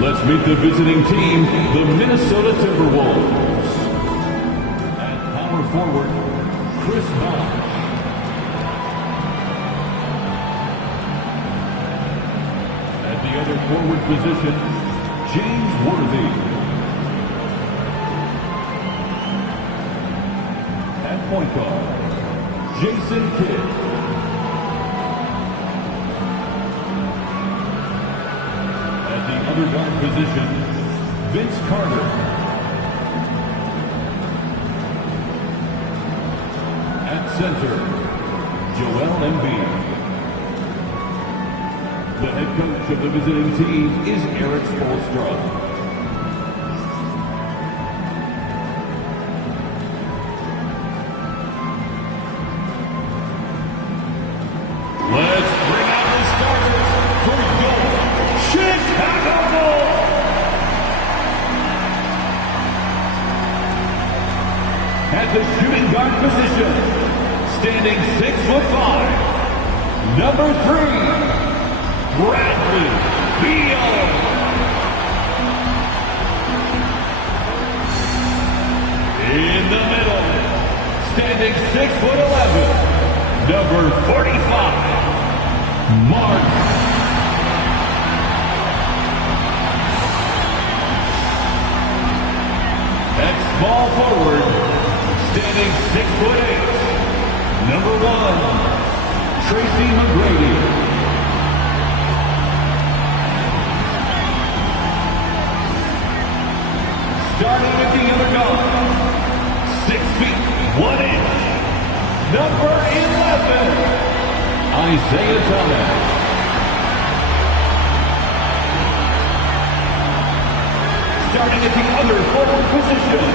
Let's meet the visiting team, the Minnesota Timberwolves. At power forward, Chris Bosh. At the other forward position, James Worthy. At point guard, Jason Kidd. Other guard position, Vince Carter. At center, Joel Embiid. The head coach of the visiting team is Eric Spoelstra. Let's bring out the starters for your Chicago Bulls. At the shooting guard position, standing 6'5", number 3, Bradley Beal. In the middle, standing 6'11", number 45, Mark. At small forward, standing 6'8", number 1, Tracy McGrady. Starting at the other guard, 6 feet, 1 inch, number 11, Isaiah Thomas. Starting at the other forward position,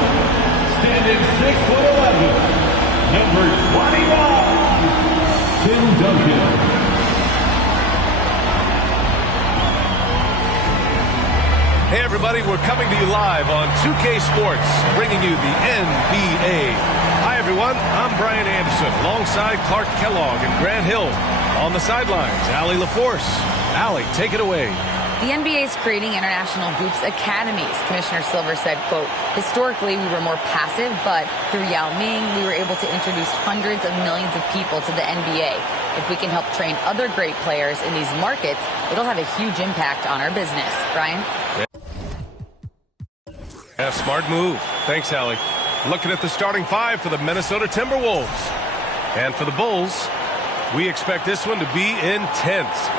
standing 6'11", number 21, Tim Duncan. Hey everybody, we're coming to you live on 2K Sports, bringing you the NBA. Hi everyone, I'm Brian Anderson, alongside Clark Kellogg and Grant Hill. On the sidelines, Allie LaForce. Allie, take it away. The NBA is creating international hoops academies. Commissioner Silver said, quote, historically we were more passive, but through Yao Ming, we were able to introduce hundreds of millions of people to the NBA. If we can help train other great players in these markets, it'll have a huge impact on our business. Brian? Yeah, smart move. Thanks, Allie. Looking at the starting 5 for the Minnesota Timberwolves. And for the Bulls, we expect this one to be intense,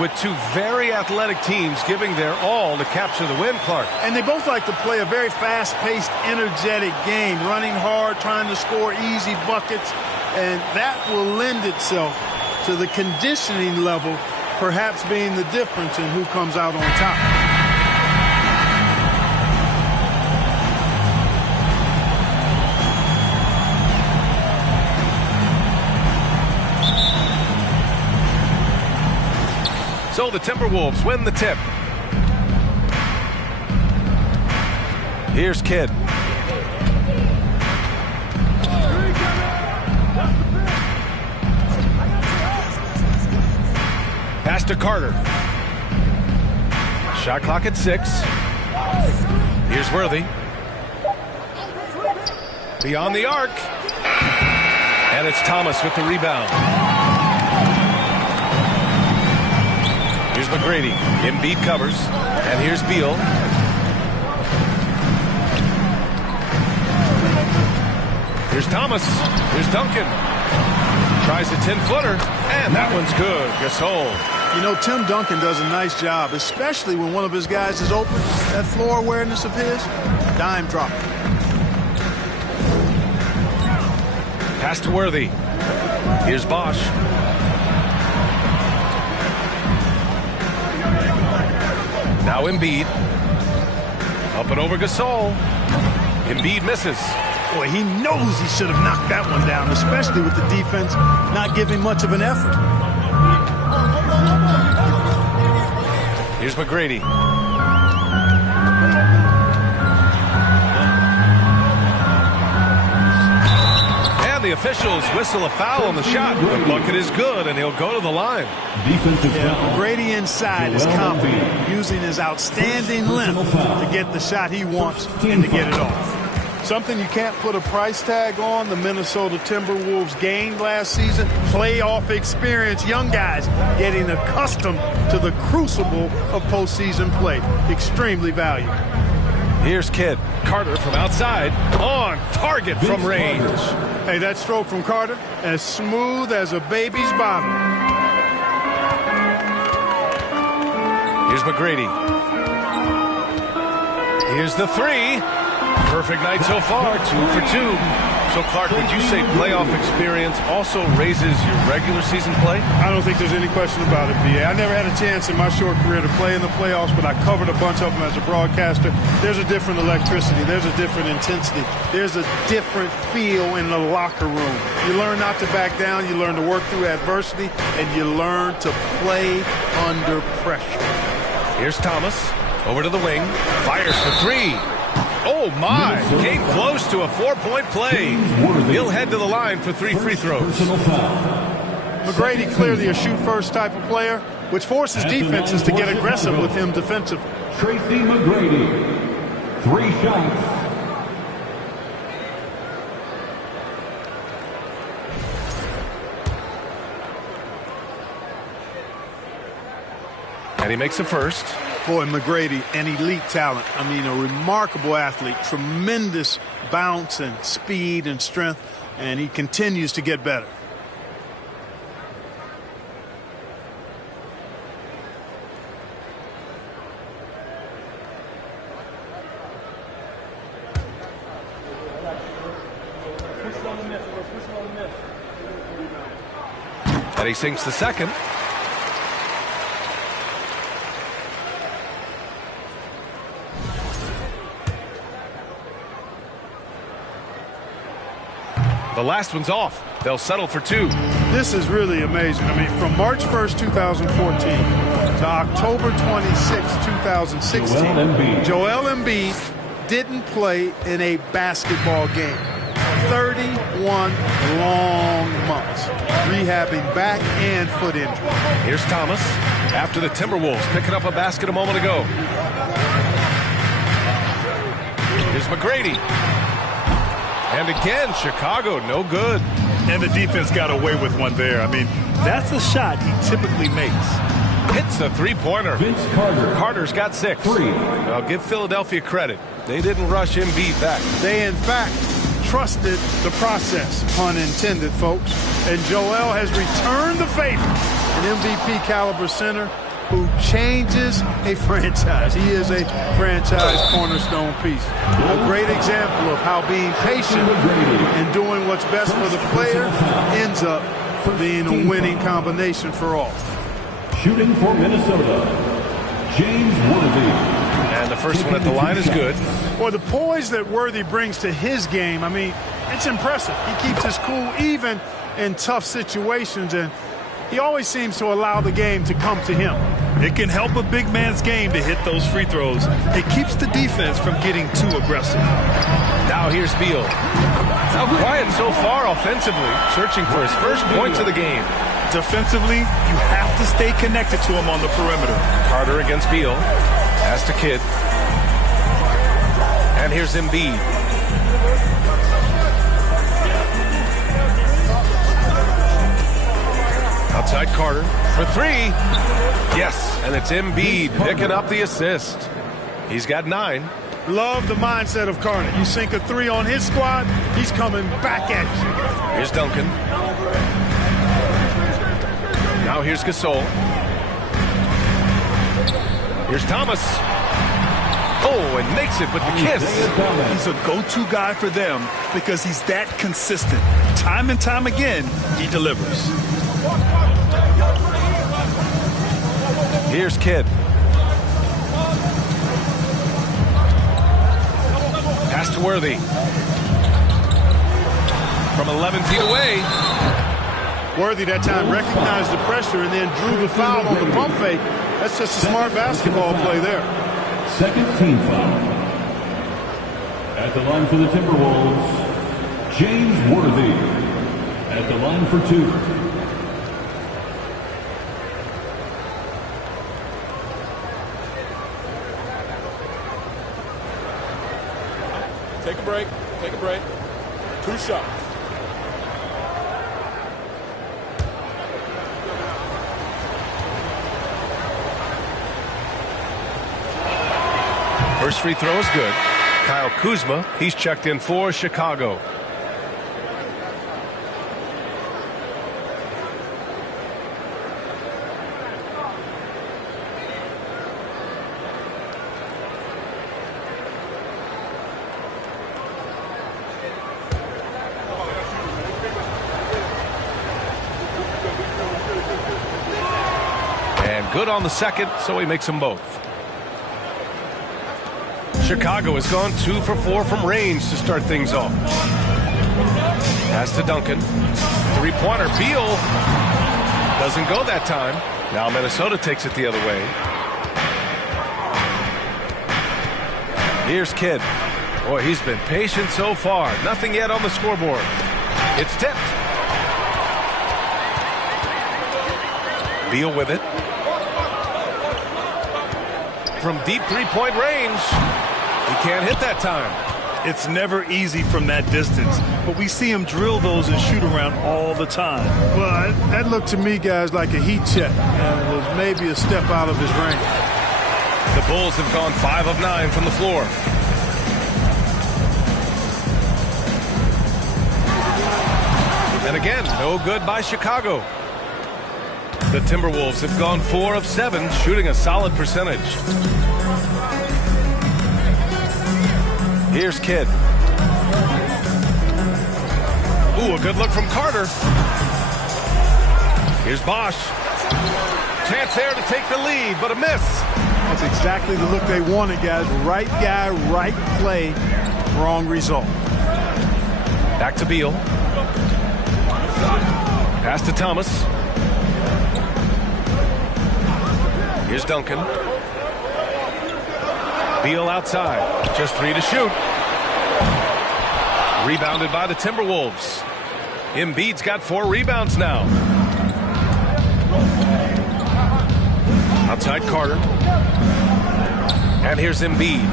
with two very athletic teams giving their all to capture the win, Clark. And they both like to play a very fast-paced, energetic game, running hard, trying to score easy buckets, and that will lend itself to the conditioning level perhaps being the difference in who comes out on top. So the Timberwolves win the tip. Here's Kidd. Pass to Carter. Shot clock at 6. Here's Worthy. Beyond the arc. And it's Thomas with the rebound. Here's McGrady. Embiid covers. And here's Beal. Here's Thomas. Here's Duncan. Tries a 10-footer. And that one's good. Gasol. You know, Tim Duncan does a nice job, especially when one of his guys is open. That floor awareness of his, dime drop. Pass to Worthy. Here's Bosh. Now Embiid. Up and over Gasol. Embiid misses. Boy, he knows he should have knocked that one down, especially with the defense not giving much of an effort. Here's McGrady. And the the officials whistle a foul on the shot. The bucket is good, and he'll go to the line. Defensive foul. Grady inside is confident, using his outstanding length to get the shot he wants and to get it off. Something you can't put a price tag on, the Minnesota Timberwolves gained last season. Playoff experience, young guys getting accustomed to the crucible of postseason play. Extremely valuable. Here's Kidd. Carter from outside. On target from range. Hey, that stroke from Carter, as smooth as a baby's bottom. Here's McGrady. Here's the three. Perfect night so far, 2 for 2. So, Clark, would you say playoff experience also raises your regular season play? I don't think there's any question about it, B.A. I never had a chance in my short career to play in the playoffs, but I covered a bunch of them as a broadcaster. There's a different electricity. There's a different intensity. There's a different feel in the locker room. You learn not to back down. You learn to work through adversity, and you learn to play under pressure. Here's Thomas. Over to the wing. Fires for three. Oh, my. Came close to a 4-point play. He'll head to the line for 3 free throws. McGrady clearly a shoot-first type of player, which forces defenses to get aggressive with him defensively. Tracy McGrady, 3 shots. And he makes a first. Boy, McGrady, an elite talent. I mean, a remarkable athlete, tremendous bounce and speed and strength, and he continues to get better. And he sinks the second. The last one's off. They'll settle for 2. This is really amazing. I mean, from March 1st, 2014 to October 26, 2016, Joel Embiid didn't play in a basketball game. 31 long months, rehabbing back and foot injury. Here's Thomas after the Timberwolves picking up a basket a moment ago. Here's McGrady. And again, Chicago, no good. And the defense got away with one there. I mean, that's a shot he typically makes. Hits a three-pointer. Vince Carter. Carter's got 6. 3. I'll give Philadelphia credit. They didn't rush Embiid back. They, in fact, trusted the process, pun intended, folks. And Joel has returned the favor. An MVP caliber center who changes a franchise. He is a franchise cornerstone piece. A great example of how being patient and doing what's best for the player ends up being a winning combination for all. Shooting for Minnesota, James Worthy. And the first one at the line is good. Boy, the poise that Worthy brings to his game, I mean, it's impressive. He keeps his cool even in tough situations, and he always seems to allow the game to come to him. It can help a big man's game to hit those free throws. It keeps the defense from getting too aggressive. Now here's Beal. Now quiet so far offensively, searching for his first points of the game. Defensively, you have to stay connected to him on the perimeter. Carter against Beal. Pass to Kidd. And here's Embiid. Outside Carter for 3. Yes, and it's Embiid picking up the assist. He's got 9. Love the mindset of Carter. You sink a 3 on his squad, he's coming back at you. Here's Duncan. Now here's Gasol. Here's Thomas. Oh, and makes it with the kiss. He's a go-to guy for them because he's that consistent. Time and time again, he delivers. Here's Kidd. Pass to Worthy. From 11 feet away. Worthy that time recognized the pressure and then drew the foul on the pump fake. That's just a smart basketball play there. Second team foul. At the line for the Timberwolves, James Worthy. at the line for two. Take a break. Take a break. 2 shots. First free throw is good. Kyle Kuzma, he's checked in for Chicago. And good on the second, so he makes them both. Chicago has gone 2 for 4 from range to start things off. Pass to Duncan. Three-pointer. Beal doesn't go that time. Now Minnesota takes it the other way. Here's Kidd. Boy, he's been patient so far. Nothing yet on the scoreboard. It's tipped. Beal with it. From deep three-point range. He can't hit that time. It's never easy from that distance, but we see him drill those and shoot around all the time. Well, that looked to me, guys, like a heat check, and was maybe a step out of his range. The Bulls have gone 5 of 9 from the floor. And again, no good by Chicago. The Timberwolves have gone 4 of 7, shooting a solid percentage. Here's Kidd. Ooh, a good look from Carter. Here's Bosch. Chance there to take the lead, but a miss. That's exactly the look they wanted, guys. Right guy, right play, wrong result. Back to Beal. Pass to Thomas. Here's Duncan. Beal outside. Just 3 to shoot. Rebounded by the Timberwolves. Embiid's got 4 rebounds now. Outside Carter. And here's Embiid.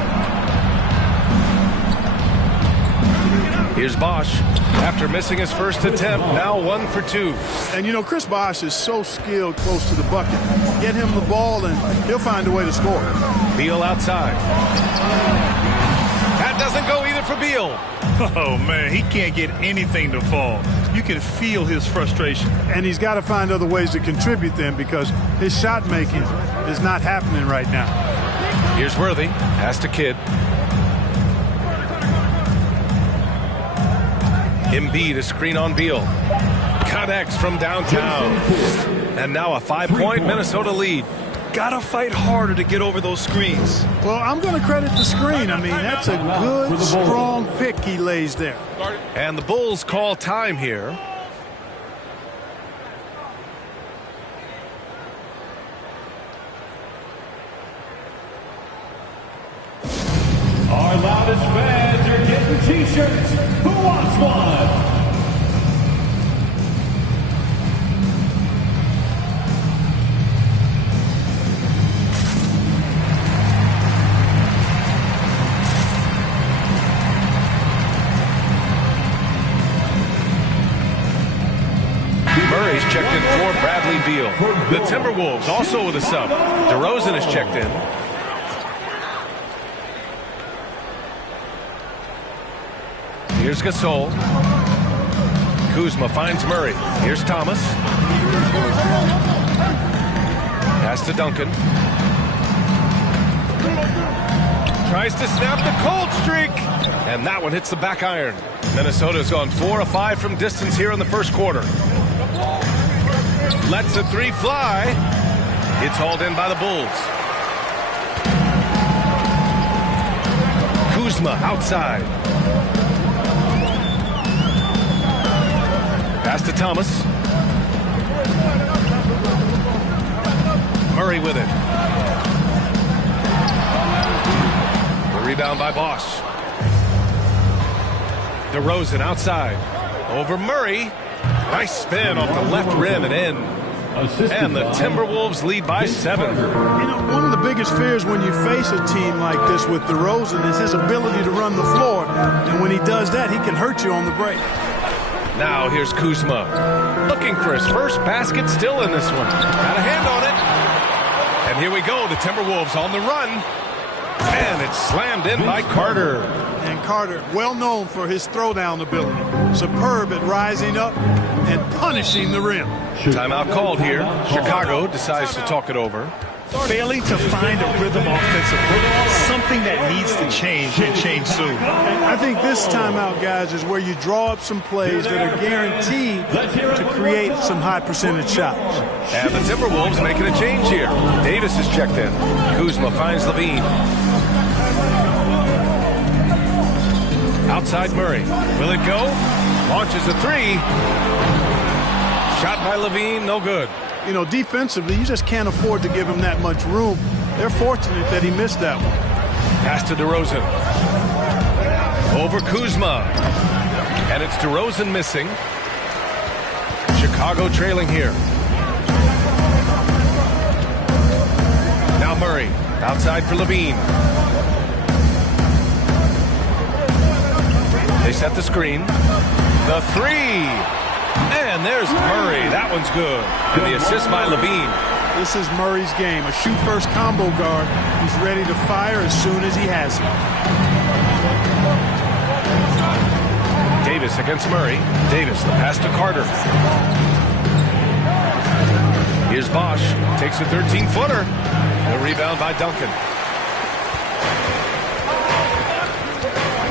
Here's Bosch. After missing his first attempt, now 1 for 2. And, you know, Chris Bosch is so skilled close to the bucket. Get him the ball, and he'll find a way to score. Beal outside. That doesn't go either for Beal. Oh, man, he can't get anything to fall. You can feel his frustration. And he's got to find other ways to contribute then, because his shot making is not happening right now. Here's Worthy. Pass to Kidd. Embiid, a screen on Beal. Connects from downtown. And now a 5-point Minnesota lead. Gotta fight harder to get over those screens. Well, I'm going to credit the screen. I mean, that's a good, strong pick he lays there. And the Bulls call time here. Our loudest fans are getting T-shirts. Who wants one? Murray's checked in for Bradley Beal. The Timberwolves also with a sub. DeRozan is checked in. Here's Gasol. Kuzma finds Murray. Here's Thomas. Pass to Duncan. Tries to snap the cold streak. And that one hits the back iron. Minnesota's gone 4 of 5 from distance here in the first quarter. Lets the 3 fly. It's hauled in by the Bulls. Kuzma outside. Pass to Thomas. Murray with it. The rebound by Bosch. DeRozan outside. Over Murray. Nice spin off the left rim and in. And the Timberwolves lead by 7. You know, one of the biggest fears when you face a team like this with DeRozan is his ability to run the floor. And when he does that, he can hurt you on the break. Now here's Kuzma. Looking for his first basket, still in this one. Got a hand on it. And here we go. The Timberwolves on the run. And it's slammed in by Carter. And Carter, well known for his throwdown ability. Superb at rising up and punishing the rim. Timeout called here. Chicago decides to talk it over. Failing to find a rhythm offensively, something that needs to change and change soon. I think this timeout, guys, is where you draw up some plays that are guaranteed to create some high percentage shots. And the Timberwolves making a change here. Davis is checked in. Kuzma finds Levine. Outside Murray. Will it go? Launches a 3. Shot by Levine, no good. You know, defensively, you just can't afford to give him that much room. They're fortunate that he missed that one. Pass to DeRozan. Over Kuzma. And it's DeRozan missing. Chicago trailing here. Now Murray. Outside for Levine. They set the screen. The 3. And there's Murray. That one's good. And the assist by Levine. This is Murray's game. A shoot-first combo guard. He's ready to fire as soon as he has it. Davis against Murray. Davis, the pass to Carter. Here's Bosch. Takes a 13-footer. The rebound by Duncan.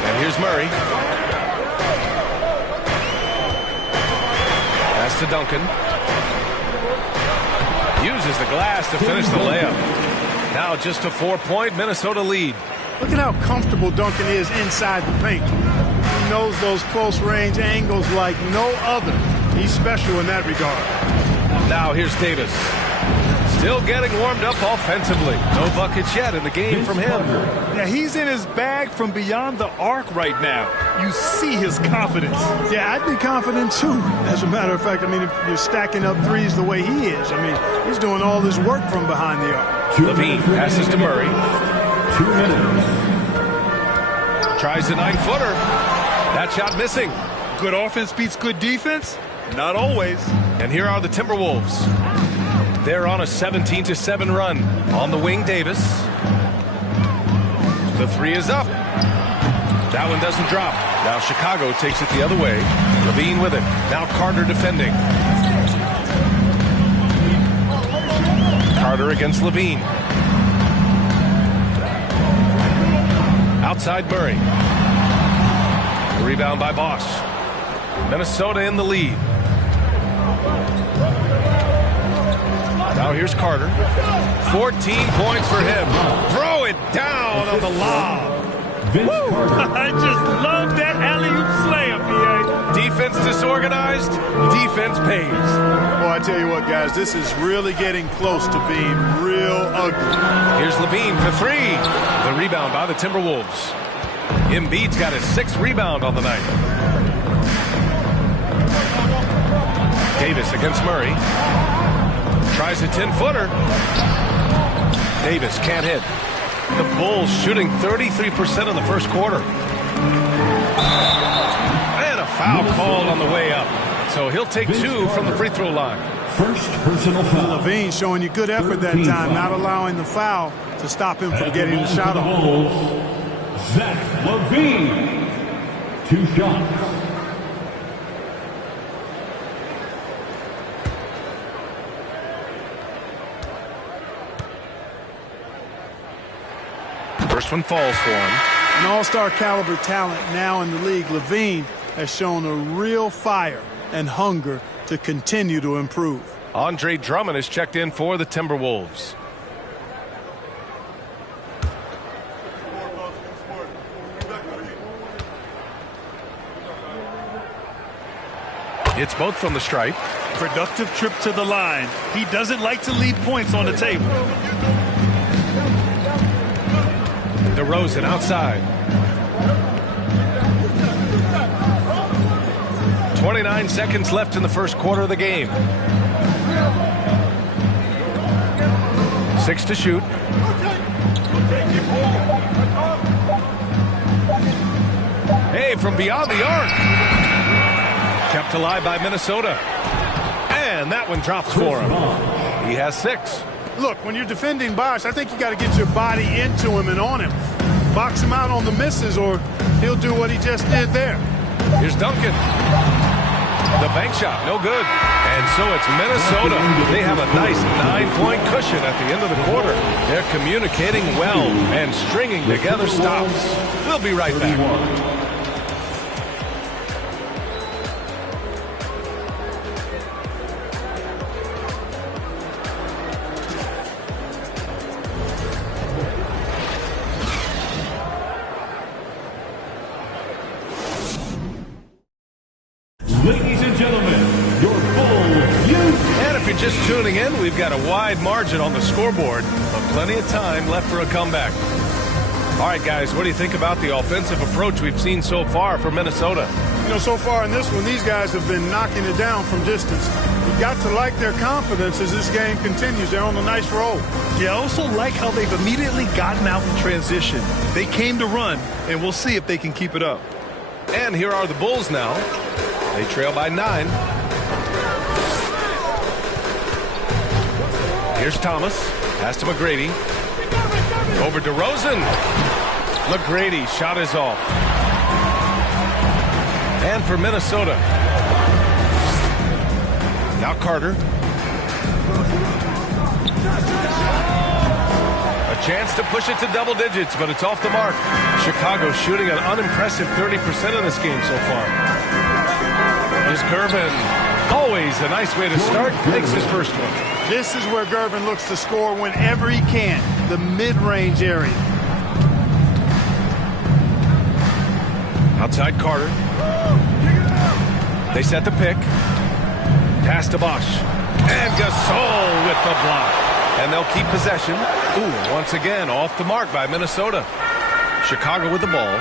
And here's Murray. Pass to Duncan. Uses the glass to finish the layup. Now just a 4-point Minnesota lead. Look at how comfortable Duncan is inside the paint. He knows those close range angles like no other. He's special in that regard. Now here's Davis. Still getting warmed up offensively. No buckets yet in the game from him. Yeah, he's in his bag from beyond the arc right now. You see his confidence. Yeah, I'd be confident too. As a matter of fact, I mean, if you're stacking up threes the way he is, I mean, he's doing all this work from behind the arc. Levine passes to Murray. 2 minutes. Tries a 9-footer. That shot missing. Good offense beats good defense? Not always. And here are the Timberwolves. They're on a 17-7 run. On the wing, Davis. The 3 is up. That one doesn't drop. Now Chicago takes it the other way. Levine with it. Now Carter defending. Carter against Levine. Outside Murray. Rebound by Bosch. Minnesota in the lead. Now here's Carter. 14 points for him. Throw it down on the lob. I just love that alley-oop slam, B.A. Defense disorganized. Defense pays. Boy, I tell you what, guys, this is really getting close to being real ugly. Here's Levine for 3. The rebound by the Timberwolves. Embiid's got his 6th rebound on the night. Davis against Murray. Tries a 10-footer. Davis can't hit. The Bulls shooting 33% in the first quarter. And a foul called on the way up. So he'll take 2 from the free throw line. First personal foul. Levine showing you good effort that time, not allowing the foul to stop him from getting the shot off. Zach Levine. 2 shots. First one falls for him. An all-star caliber talent now in the league. Levine has shown a real fire and hunger to continue to improve. Andre Drummond is checked in for the Timberwolves. It's both from the stripe. Productive trip to the line. He doesn't like to leave points on the table. DeRozan outside. 29 seconds left in the first quarter of the game. 6 to shoot. Hey, from beyond the arc. Kept alive by Minnesota. And that one drops for him. He has 6. Look, when you're defending Bosh, I think you got to get your body into him and on him. Box him out on the misses, or he'll do what he just did there. Here's Duncan. The bank shot, no good. And so it's Minnesota. They have a nice 9-point cushion at the end of the quarter. They're communicating well and stringing together stops. We'll be right back. Ladies and gentlemen, your full youth. And if you're just tuning in, we've got a wide margin on the scoreboard, but plenty of time left for a comeback. All right, guys, what do you think about the offensive approach we've seen so far for Minnesota? You know, so far in this one, these guys have been knocking it down from distance. You've got to like their confidence as this game continues. They're on a nice roll. Yeah, I also like how they've immediately gotten out in transition. They came to run, and we'll see if they can keep it up. And here are the Bulls now. They trail by 9. Here's Thomas. Pass to McGrady. Over to Rosen. McGrady shot is off. And for Minnesota. Now Carter. A chance to push it to double digits, but it's off the mark. Chicago shooting an unimpressive 30% in this game so far. Here's Gervin. Always a nice way to start. Makes his first one. This is where Gervin looks to score whenever he can. The mid-range area. Outside Carter. They set the pick. Pass to Bosh. And Gasol with the block. And they'll keep possession. Ooh, once again, off the mark by Minnesota. Chicago with the ball.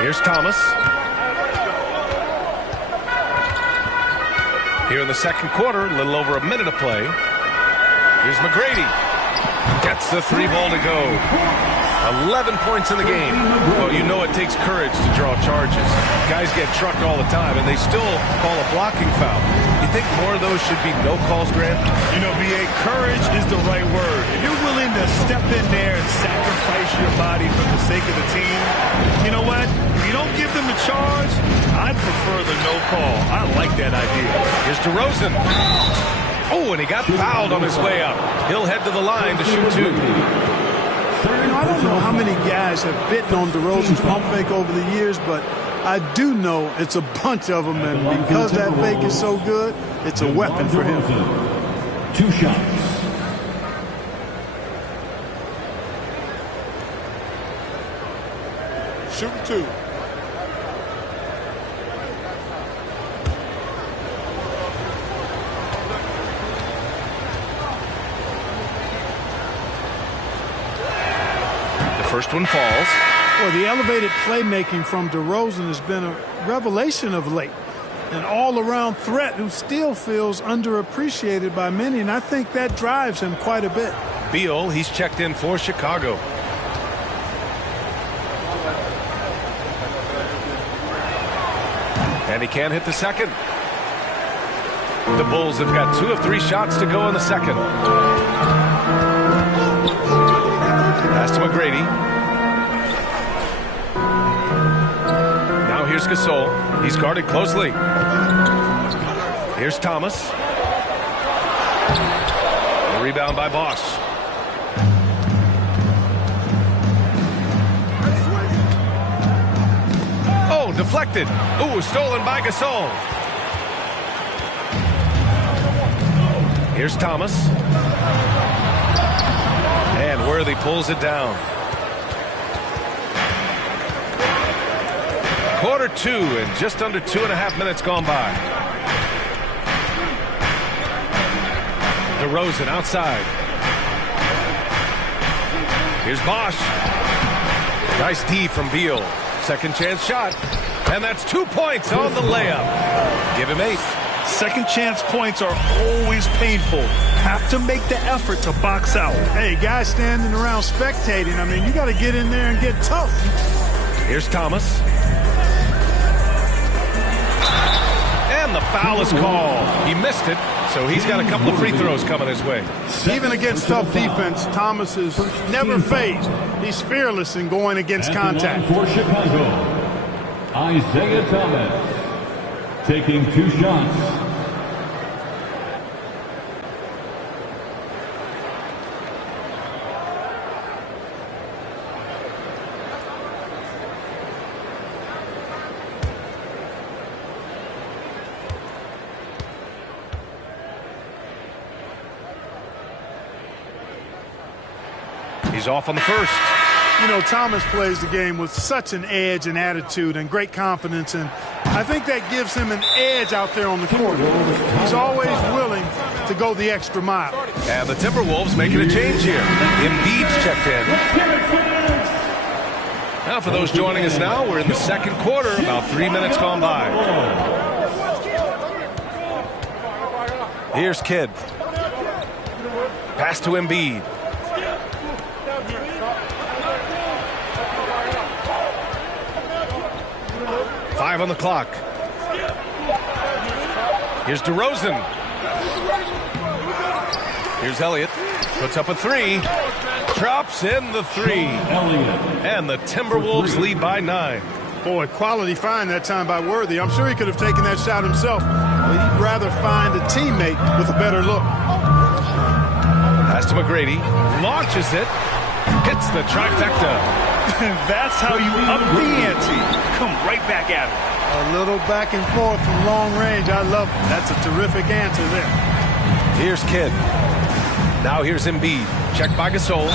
Here's Thomas. Here in the second quarter, a little over a minute of play. Here's McGrady. Gets the 3 ball to go. 11 points in the game. Well, you know it takes courage to draw charges. Guys get trucked all the time, and they still call a blocking foul. You think more of those should be no calls, Grant? You know, B.A., courage is the right word. If you're willing to step in there and sacrifice your body for the sake of the team, you know what? If you don't give them a charge, I'd prefer the no call. I like that idea. Here's DeRozan. Oh, and he got fouled on his way up. He'll head to the line to shoot 2. I don't know how many guys have bitten on DeRozan's pump fake over the years, but I do know it's a bunch of them, and because that fake is so good, it's a weapon for him. 2 shots. Shooting 2. First one falls. Well, the elevated playmaking from DeRozan has been a revelation of late. An all-around threat who still feels underappreciated by many, and I think that drives him quite a bit. Beal, he's checked in for Chicago. And he can't hit the second. The Bulls have got 2 of 3 shots to go in the second. Pass to McGrady. Now here's Gasol. He's guarded closely. Here's Thomas. A rebound by Bosh. Oh, deflected. Ooh, stolen by Gasol. Here's Thomas. And Worthy pulls it down. Quarter 2 and just under 2.5 minutes gone by. DeRozan outside. Here's Bosh. Nice D from Beal. Second chance shot. And that's 2 points on the layup. Give him 8. Second chance points are always painful. Have to make the effort to box out. Hey, guys standing around spectating. I mean, you got to get in there and get tough. Here's Thomas. And the foul is called. He missed it, so he's got a couple of free throws coming his way. Even against tough defense, Thomas is never phased. He's fearless in going against contact. For Chicago, Isaiah Thomas taking 2 shots. He's off on the first. You know, Thomas plays the game with such an edge and attitude and great confidence, and I think that gives him an edge out there on the court. He's always willing to go the extra mile. And the Timberwolves making a change here. Embiid's checked in. Now for those joining us now, we're in the second quarter, about 3 minutes gone by. Here's Kidd. Pass to Embiid. Five on the clock. Here's DeRozan. Here's Elliott. Puts up a 3. Drops in the 3. And the Timberwolves lead by 9. Boy, quality find that time by Worthy. I'm sure he could have taken that shot himself, but he'd rather find a teammate with a better look. Pass to McGrady. Launches it. Hits the trifecta. That's how you up the ante. Come right back at it. A little back and forth from long range. I love it. That's a terrific answer there. Here's Kidd. Now here's Embiid. Checked by Gasol.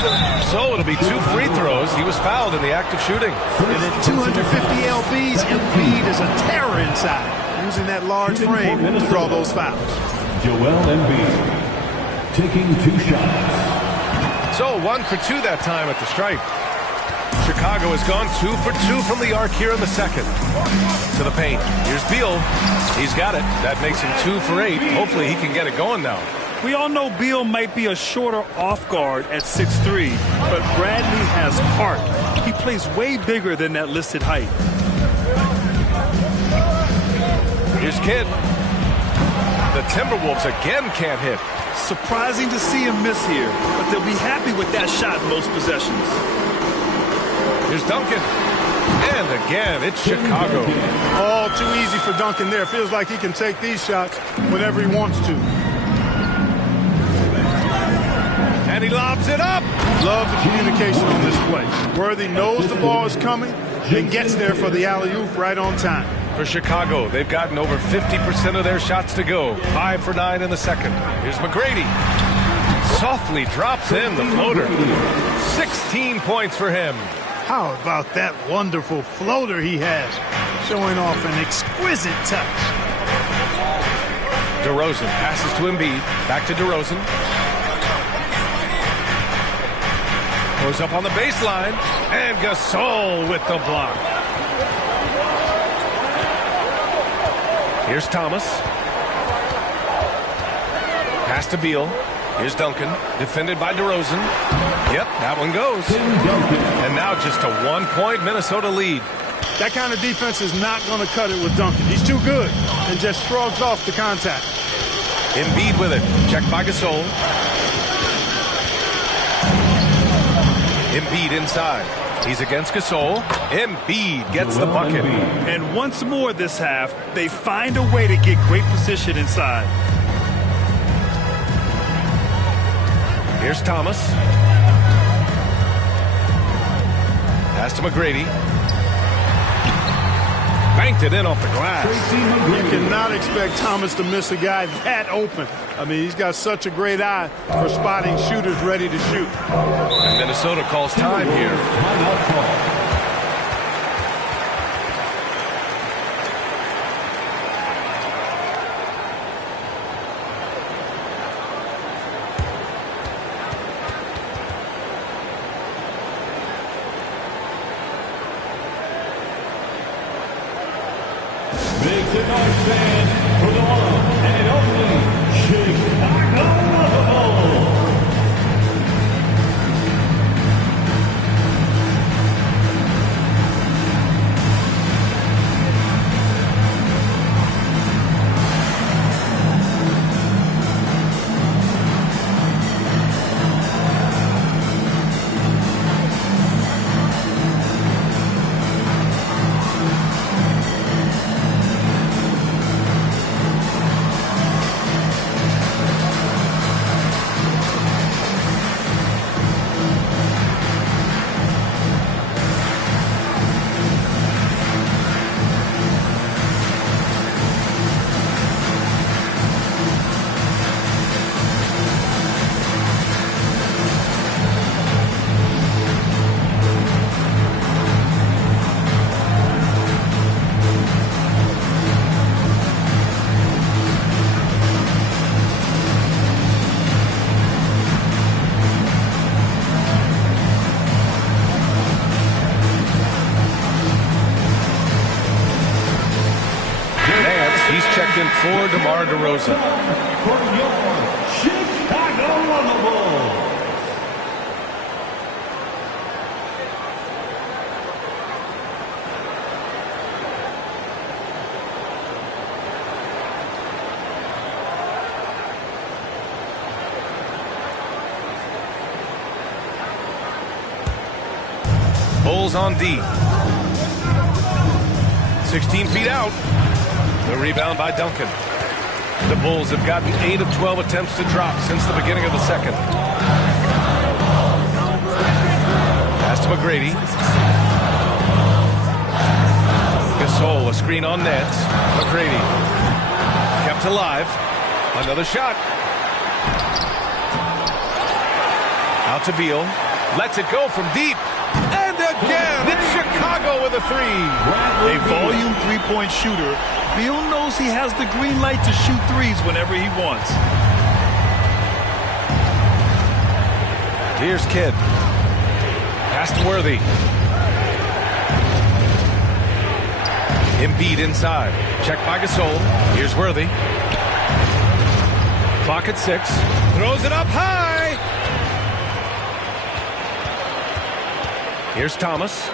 So it'll be 2 free throws. He was fouled in the act of shooting. And at 250 lbs, Embiid is a terror inside, using that large frame to draw those fouls. Joel Embiid taking 2 shots. So 1 for 2 that time at the stripe. Chicago has gone 2 for 2 from the arc here in the second. To the paint. Here's Beal. He's got it. That makes him 2 for 8. Hopefully he can get it going now. We all know Beal might be a shorter off guard at 6'3", but Bradley has heart. He plays way bigger than that listed height. Here's Kidd. The Timberwolves again can't hit. Surprising to see him miss here, but they'll be happy with that shot most possessions. Here's Duncan. And again, it's Chicago. All too easy for Duncan there. Feels like he can take these shots whenever he wants to. And he lobs it up. Love the communication on this play. Worthy knows the ball is coming and gets there for the alley-oop right on time. For Chicago, they've gotten over 50% of their shots to go. 5 for 9 in the second. Here's McGrady. Softly drops in the floater. 16 points for him. How about that wonderful floater he has, showing off an exquisite touch. DeRozan passes to Embiid. Back to DeRozan. Goes up on the baseline. And Gasol with the block. Here's Thomas. Pass to Beal. Here's Duncan. Defended by DeRozan. Yep, that one goes. And now just a 1-point Minnesota lead. That kind of defense is not going to cut it with Duncan. He's too good and just shrugs off the contact. Embiid with it. Checked by Gasol. Embiid inside. He's against Gasol. Embiid gets the bucket. And once more this half, they find a way to get great position inside. Here's Thomas. Pass to McGrady. Banked it in off the glass. You cannot expect Thomas to miss a guy that open. I mean, he's got such a great eye for spotting shooters ready to shoot. And Minnesota calls time here. Timeout call. stand for the one and only Chicago Bulls. He's checked in for DeMar DeRozan. For your Chicago Bulls. Bulls on D. 16 feet out. The rebound by Duncan. The Bulls have gotten 8 of 12 attempts to drop since the beginning of the second. Pass to McGrady. Gasol, a screen on Nets. McGrady. Kept alive. Another shot. Out to Beal. Lets it go from deep. And again, it's Chicago with a three. A volume three-point shooter. Beal knows he has the green light to shoot threes whenever he wants. Here's Kidd. Pass to Worthy. Embiid inside. Checked by Gasol. Here's Worthy. Clock at 6. Throws it up high. Here's Thomas.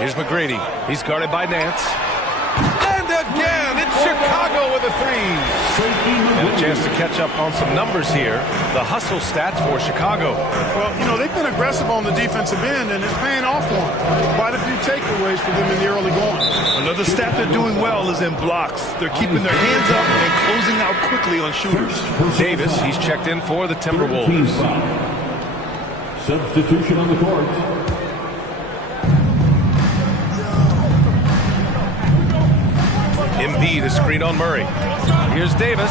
Here's McGrady. He's guarded by Nance. And again, it's Chicago with a three. And a chance to catch up on some numbers here. The hustle stats for Chicago. Well, you know, they've been aggressive on the defensive end, and it's paying off for them. Quite a few takeaways for them in the early going. Another stat they're doing well is in blocks. They're keeping their hands up and closing out quickly on shooters. Davis, he's checked in for the Timberwolves. Substitution on the court. Embiid, a screen on Murray. Here's Davis,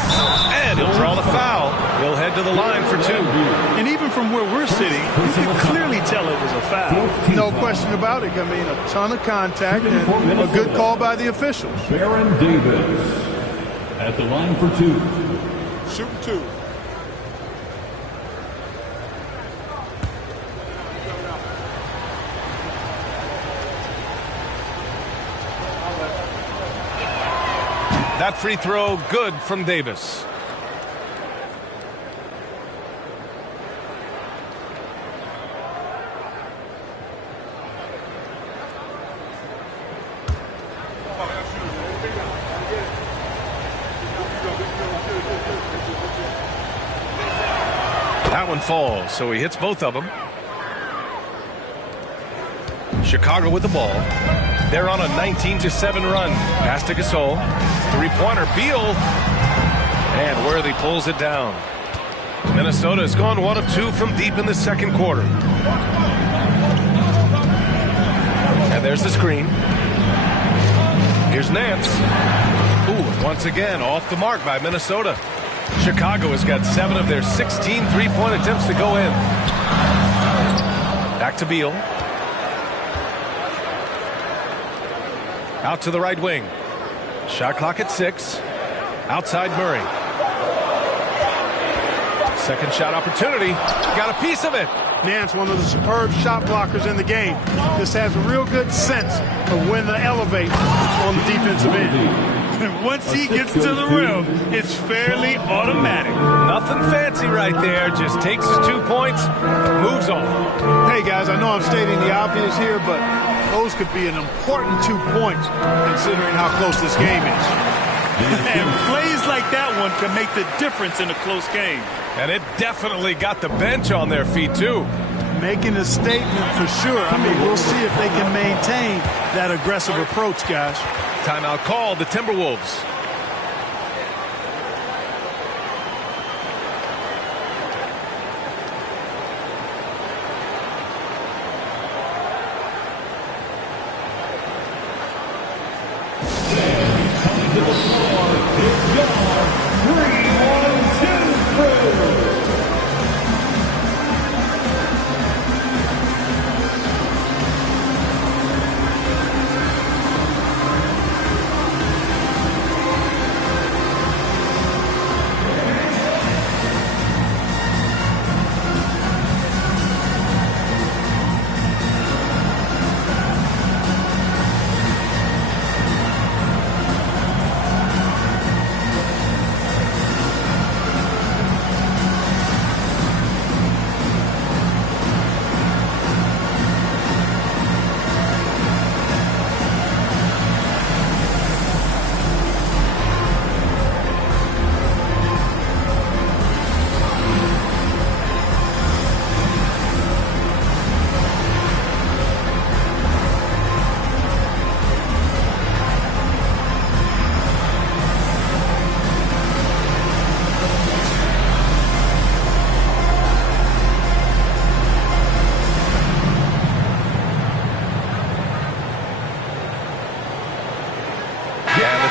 and he'll draw the foul. He'll head to the line for 2. And even from where we're sitting, you can clearly tell it was a foul. No question about it. I mean, a ton of contact and a good call by the officials. Baron Davis at the line for 2. Shoot 2. That free throw good from Davis. That one falls, so he hits both of them. Chicago with the ball. They're on a 19-7 run. Pass to Gasol. Three-pointer, Beal. And Worthy pulls it down. Minnesota has gone 1 of 2 from deep in the second quarter. And there's the screen. Here's Nance. Ooh, once again, off the mark by Minnesota. Chicago has got 7 of their 16 three-point attempts to go in. Back to Beal. Out to the right wing. Shot clock at 6. Outside Murray. Second shot opportunity. Got a piece of it. Nance, one of the superb shot blockers in the game, just has a real good sense of when to elevate on the defensive end. Once he gets to the rim, it's fairly automatic. Nothing fancy right there. Just takes his 2 points, moves on. Hey, guys, I know I'm stating the obvious here, but those could be an important 2 points considering how close this game is. And plays like that one can make the difference in a close game. And it definitely got the bench on their feet, too. Making a statement for sure. I mean, we'll see if they can maintain that aggressive approach, guys. Timeout called, the Timberwolves. Coming to the floor, it's your 3-1-2 crew.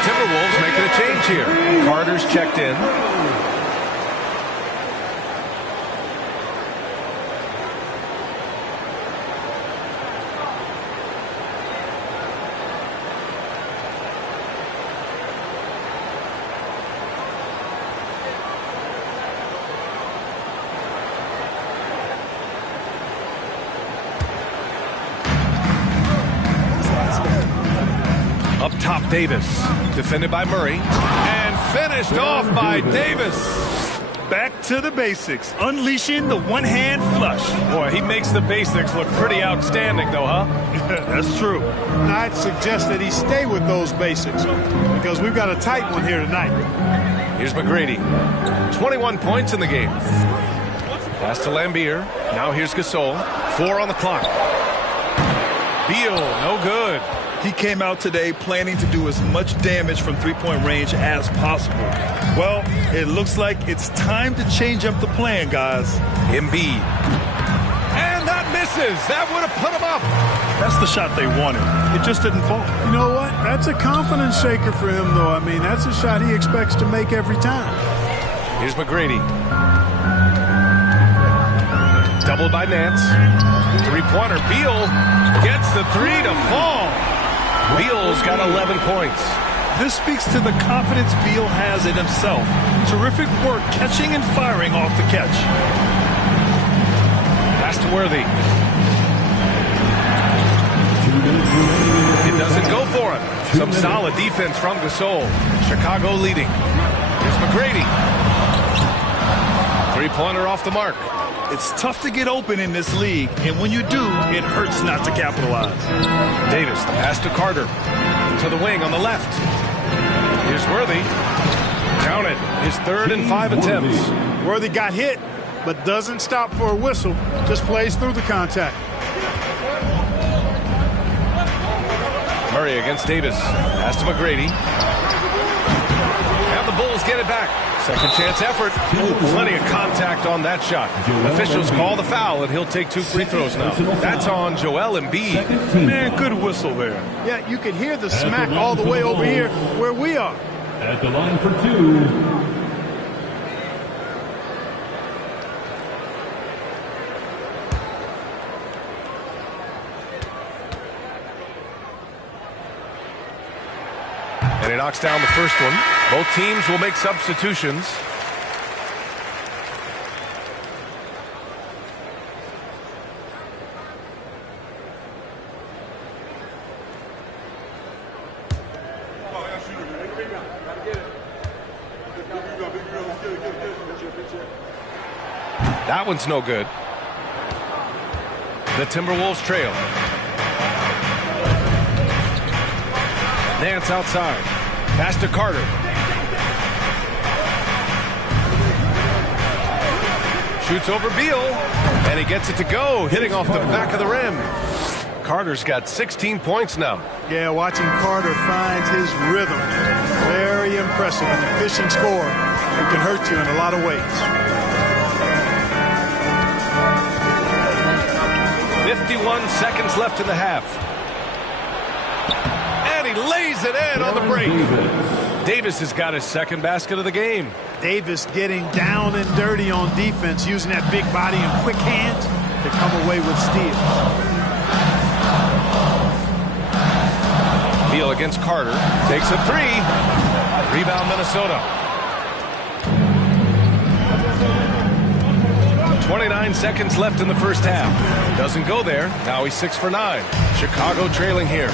Timberwolves making a change here. Carter's checked in. Up top, Davis. Defended by Murray. And finished off by Davis. Back to the basics. Unleashing the one-hand flush. Boy, he makes the basics look pretty outstanding, though, huh? That's true. I'd suggest that he stay with those basics because we've got a tight one here tonight. Here's McGrady. 21 points in the game. Pass to Lambier. Now here's Gasol. 4 on the clock. Beal, no good. He came out today planning to do as much damage from three-point range as possible. Well, it looks like it's time to change up the plan, guys. Embiid. And that misses. That would have put him up. That's the shot they wanted. It just didn't fall. You know what? That's a confidence shaker for him, though. I mean, that's a shot he expects to make every time. Here's McGrady. Doubled by Nance. Three-pointer. Beal gets the three to fall. Beal's got 11 points. This speaks to the confidence Beal has in himself. Terrific work catching and firing off the catch. Pass to Worthy. It doesn't go for him. Some solid defense from Gasol. Chicago leading. Here's McGrady. Three-pointer off the mark. It's tough to get open in this league, and when you do, it hurts not to capitalize. Davis, the pass to Carter. To the wing on the left. Here's Worthy. Count it. His 3rd and 5 attempts. Worthy got hit, but doesn't stop for a whistle. Just plays through the contact. Murray against Davis. Pass to McGrady. And the Bulls get it back. Second chance effort. Ooh, plenty of contact on that shot. Officials call the foul, and he'll take 2 free throws now. That's on Joel Embiid. Man, good whistle there. Yeah, you could hear the smack all the way over here where we are. At the line for 2. And he knocks down the first one. Both teams will make substitutions. That one's no good. The Timberwolves trail. Nance outside. Pass to Carter. Shoots over Beal, and he gets it to go, hitting off the back of the rim. Carter's got 16 points now. Yeah, watching Carter find his rhythm. Very impressive. An efficient scorer who can hurt you in a lot of ways. 51 seconds left in the half. And he lays it in on the break. Davis has got his second basket of the game. Davis getting down and dirty on defense, using that big body and quick hands to come away with steals. Beal against Carter. Takes a three. Rebound Minnesota. 29 seconds left in the first half. Doesn't go there. Now he's 6 for 9. Chicago trailing here.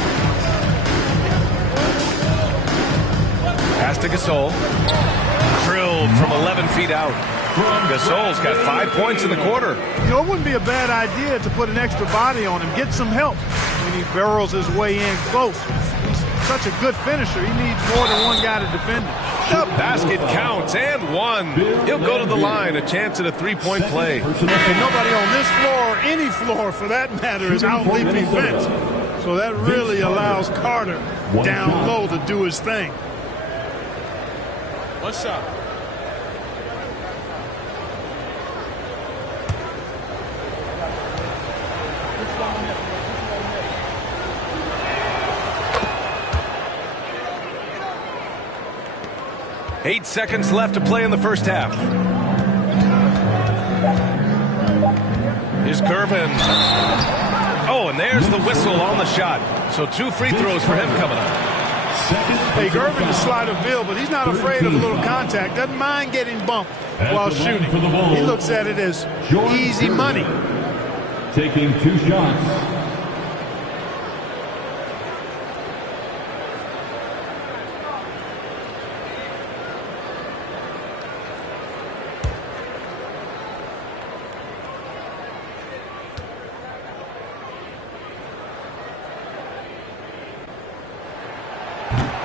Pass to Gasol. Drilled from 11 feet out. Gasol's got 5 points in the quarter. You know, it wouldn't be a bad idea to put an extra body on him, get some help when he barrels his way in close. He's such a good finisher. He needs more than one guy to defend him. The basket counts, and one. He'll go to the line, a chance at a three-point play. And nobody on this floor, or any floor for that matter, is out-leaping fence. So that really allows Carter down low to do his thing. One shot. Eight seconds left to play in the first half. Here's Gervin. Oh, and there's the whistle on the shot. So 2 free throws for him coming up. Hey, Gervin is slight of Bill, but he's not afraid of a little contact. Doesn't mind getting bumped while shooting. He looks at it as easy money. Taking 2 shots.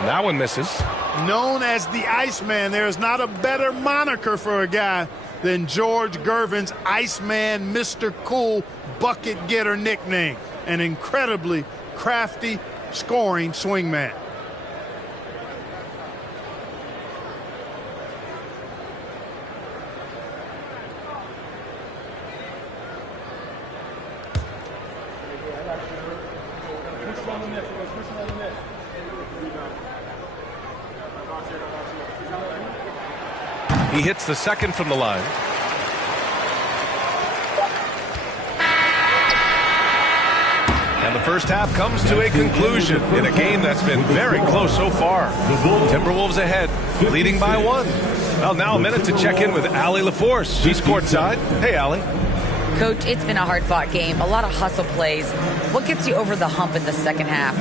That one misses. Known as the Iceman, there is not a better moniker for a guy than George Gervin's Iceman, Mr. Cool bucket getter nickname. An incredibly crafty scoring swingman. He hits the second from the line. And the first half comes to a conclusion in a game that's been very close so far. Timberwolves ahead, leading by 1. Well, now a minute to check in with Allie LaForce. She's courtside. Hey, Allie. Coach, it's been a hard-fought game, a lot of hustle plays. What gets you over the hump in the second half?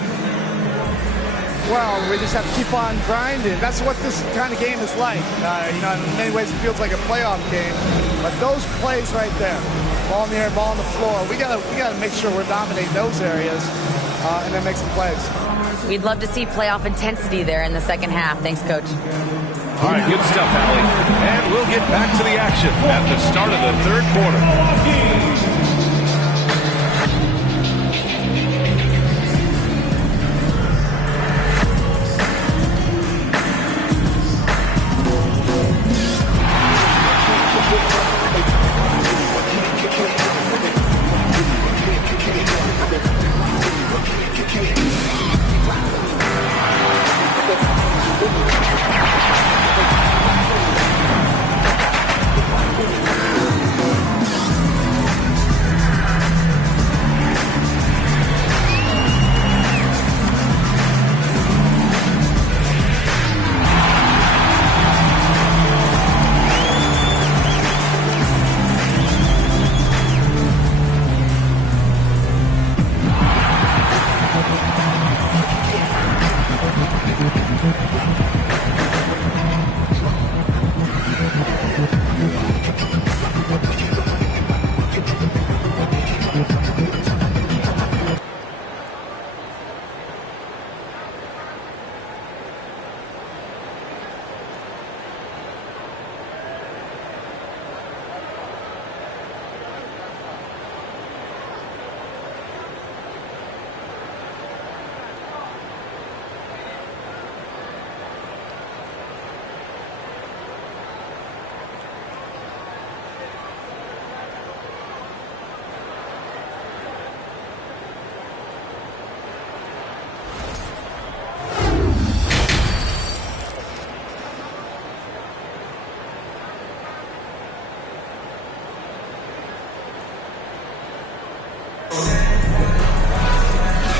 Well, we just have to keep on grinding. That's what this kind of game is like. You know, in many ways it feels like a playoff game. But those plays right there, ball in the air, ball on the floor, we gotta make sure we're dominating those areas and then make some plays. We'd love to see playoff intensity there in the second half. Thanks, Coach. All right, good stuff, Allie. And we'll get back to the action at the start of the third quarter.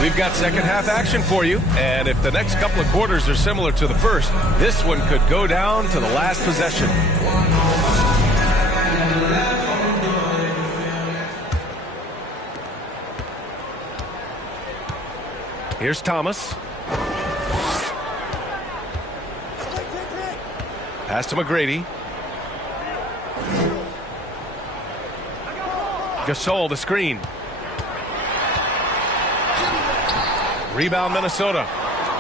We've got second half action for you, and if the next couple of quarters are similar to the first, this one could go down to the last possession. Here's Thomas. Pass to McGrady. Gasol, the screen. Rebound, Minnesota.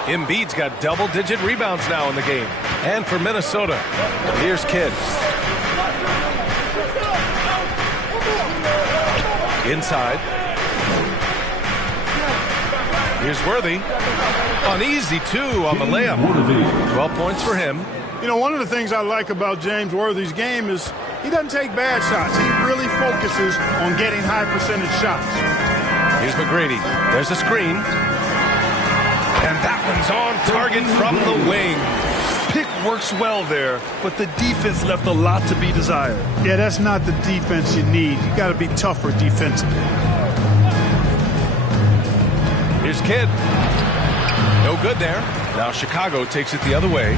Embiid's got double-digit rebounds now in the game. And for Minnesota, here's Kidd. Inside. Here's Worthy. Uneasy, too, on the layup. 12 points for him. You know, one of the things I like about James Worthy's game is he doesn't take bad shots. He really focuses on getting high percentage shots. Here's McGrady. There's a screen. And that one's on target from the wing. Pick works well there, but the defense left a lot to be desired. Yeah, that's not the defense you need. You got to be tougher defensively. Here's Kidd. No good there. Now Chicago takes it the other way.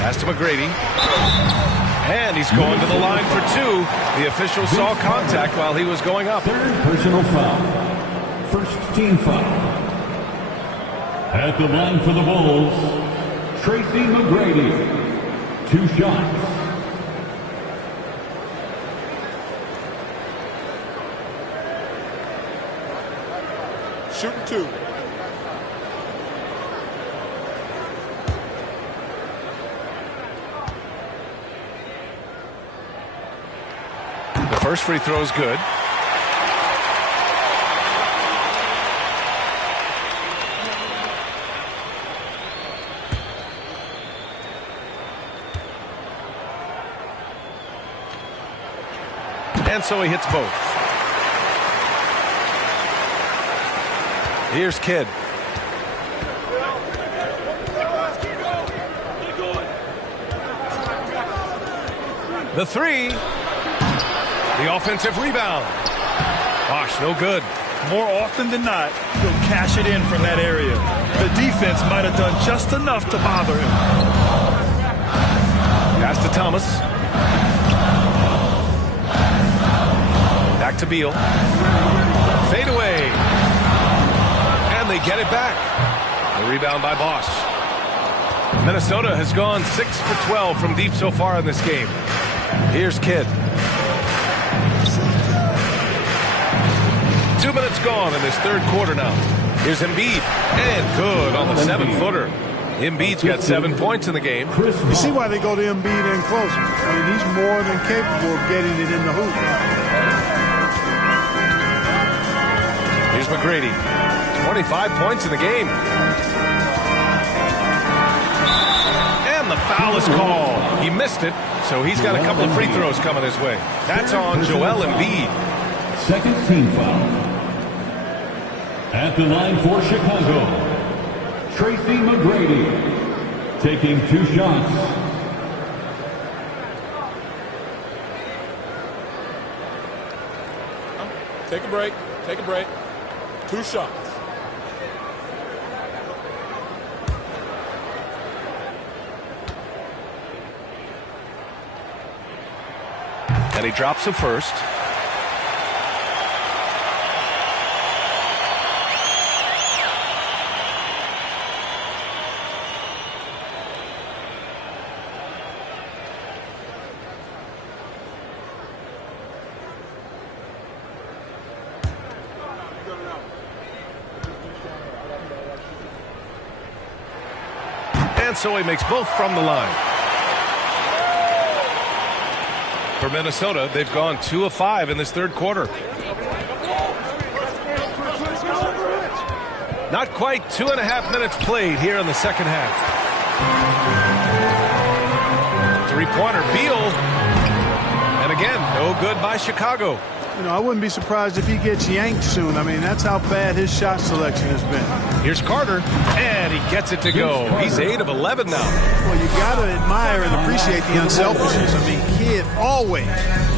Pass to McGrady. And he's going to the line for two. The official saw contact while he was going up. Third personal foul. First team foul. At the line for the Bulls, Tracy McGrady. 2 shots. Shooting 2. The first free throw is good. And so he hits both. Here's Kidd. The three. The offensive rebound. Gosh, no good. More often than not, he'll cash it in from that area. The defense might have done just enough to bother him. Pass to Thomas. Back to Beal. Fade away. And they get it back. The rebound by Boss. Minnesota has gone 6 for 12 from deep so far in this game. Here's Kidd. 2 minutes gone in this third quarter now. Here's Embiid. And good on the 7-footer. Embiid's got 7 points in the game. You see why they go to Embiid in closer. I mean, he's more than capable of getting it in the hoop. Here's McGrady. 25 points in the game. And the foul is called. He missed it, so he's got a couple of free throws coming his way. That's on Joel Embiid. Second team foul. At the line for Chicago, Tracy McGrady taking 2 shots. Take a break. Take a break. 2 shots. And he drops the first. And so he makes both from the line. For Minnesota, they've gone 2 of 5 in this third quarter. Not quite 2.5 minutes played here in the second half. 3-pointer, Beal. And again, no good by Chicago. You know, I wouldn't be surprised if he gets yanked soon. I mean, that's how bad his shot selection has been. Here's Carter, and he gets it to go. He's 8 of 11 now. Well, you got to admire and appreciate the unselfishness. I mean, Kidd always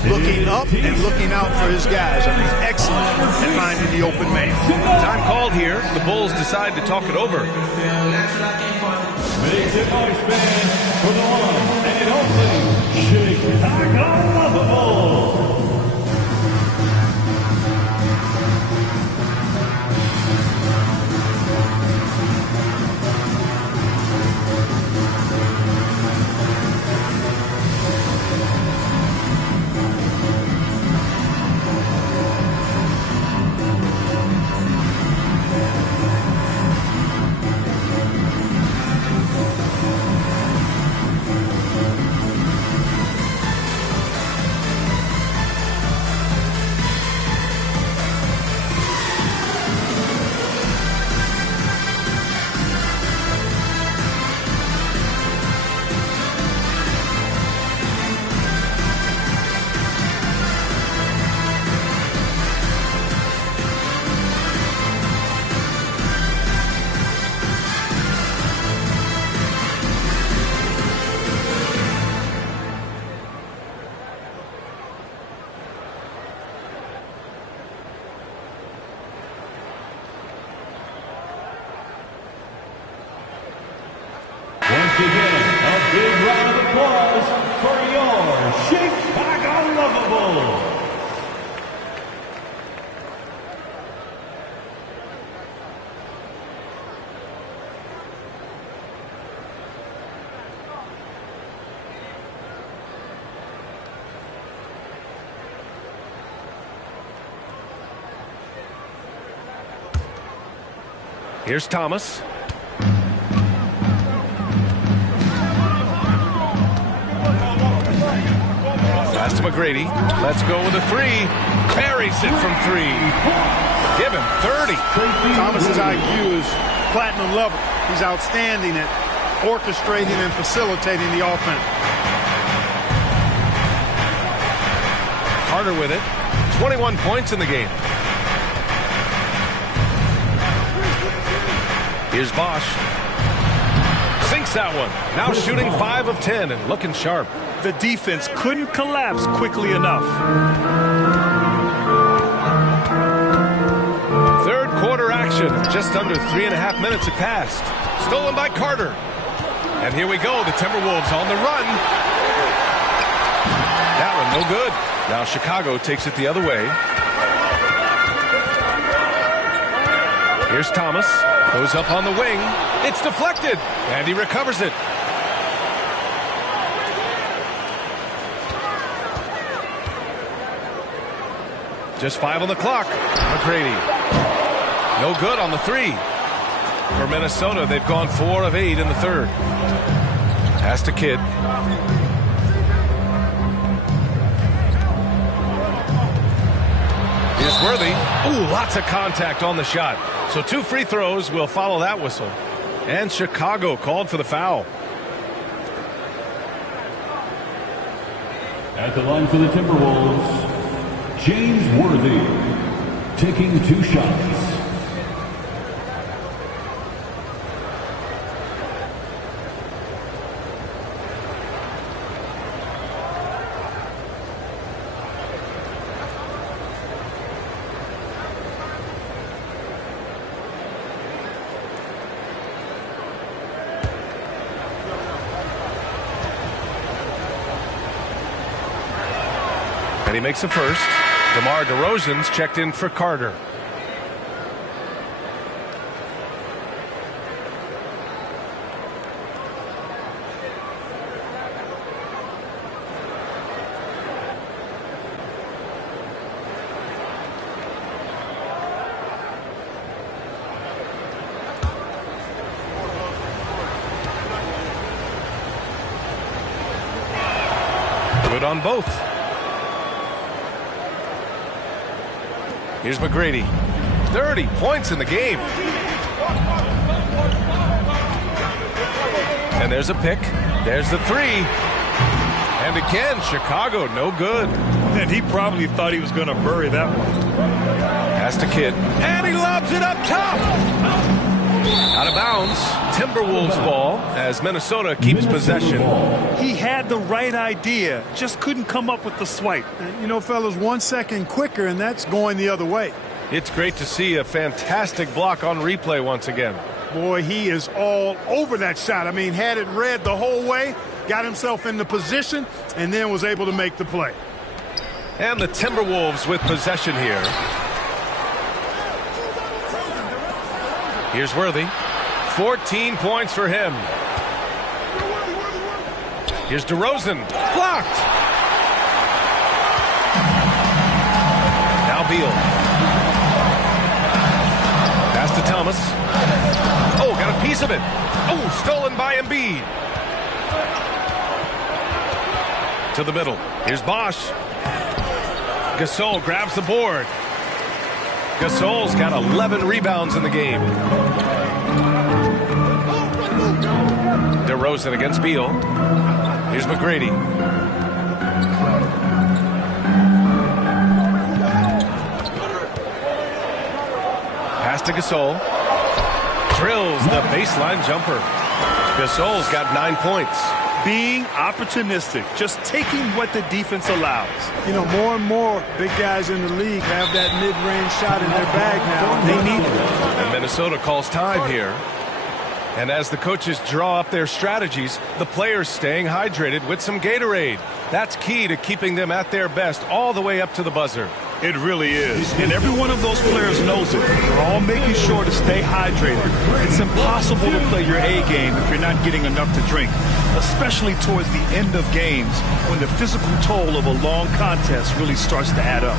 looking up and looking out for his guys. I mean, excellent at finding the open man. Time called here. The Bulls decide to talk it over. Make some noise, fans, for the one and only Chicago Bulls. Once again, a big round of applause for your Chicago Lovables. Here's Thomas. Pass to McGrady. Let's go with a three. Buries it from three. Give him 30. Thomas's IQ is platinum level. He's outstanding at orchestrating and facilitating the offense. Carter with it. 21 points in the game. Here's Bosch. Sinks that one. Now shooting 5 of 10 and looking sharp. The defense couldn't collapse quickly enough. Third quarter action. Just under 3.5 minutes have passed. Stolen by Carter. And here we go. The Timberwolves on the run. That one no good. Now Chicago takes it the other way. Here's Thomas. Goes up on the wing. It's deflected. And he recovers it. Just 5 on the clock. McGrady. No good on the three. For Minnesota, they've gone 4 of 8 in the third. Pass to Kidd. Here's Worthy. Ooh, lots of contact on the shot. So 2 free throws will follow that whistle. And Chicago called for the foul. At the line for the Timberwolves, James Worthy, taking 2 shots. And he makes a first. DeMar DeRozan's checked in for Carter. Good on both. Here's McGrady. 30 points in the game. And there's a pick. There's the three. And again, Chicago, no good. And he probably thought he was going to bury that one. Pass to Kidd. And he lobs it up top. Out of bounds. Timberwolves ball as Minnesota keeps possession. He had the right idea, just couldn't come up with the swipe. You know, fellas, 1 second quicker, and that's going the other way. It's great to see a fantastic block on replay once again. Boy, he is all over that shot. I mean, had it read the whole way, got himself in the position, and then was able to make the play. And the Timberwolves with possession here. Here's Worthy. 14 points for him. Here's DeRozan. Blocked. Now Beal. Pass to Thomas. Oh, got a piece of it. Oh, stolen by Embiid. To the middle. Here's Bosch. Gasol grabs the board. Gasol's got 11 rebounds in the game. DeRozan against Beal. Here's McGrady. Pass to Gasol. Drills the baseline jumper. Gasol's got 9 points. Being opportunistic, just taking what the defense allows. You know, more and more big guys in the league have that mid-range shot in their bag now, and they need it. And Minnesota calls time here. And as the coaches draw up their strategies, the players staying hydrated with some Gatorade. That's key to keeping them at their best all the way up to the buzzer. It really is. And every one of those players knows it. They're all making sure to stay hydrated. It's impossible to play your A game if you're not getting enough to drink, especially towards the end of games when the physical toll of a long contest really starts to add up.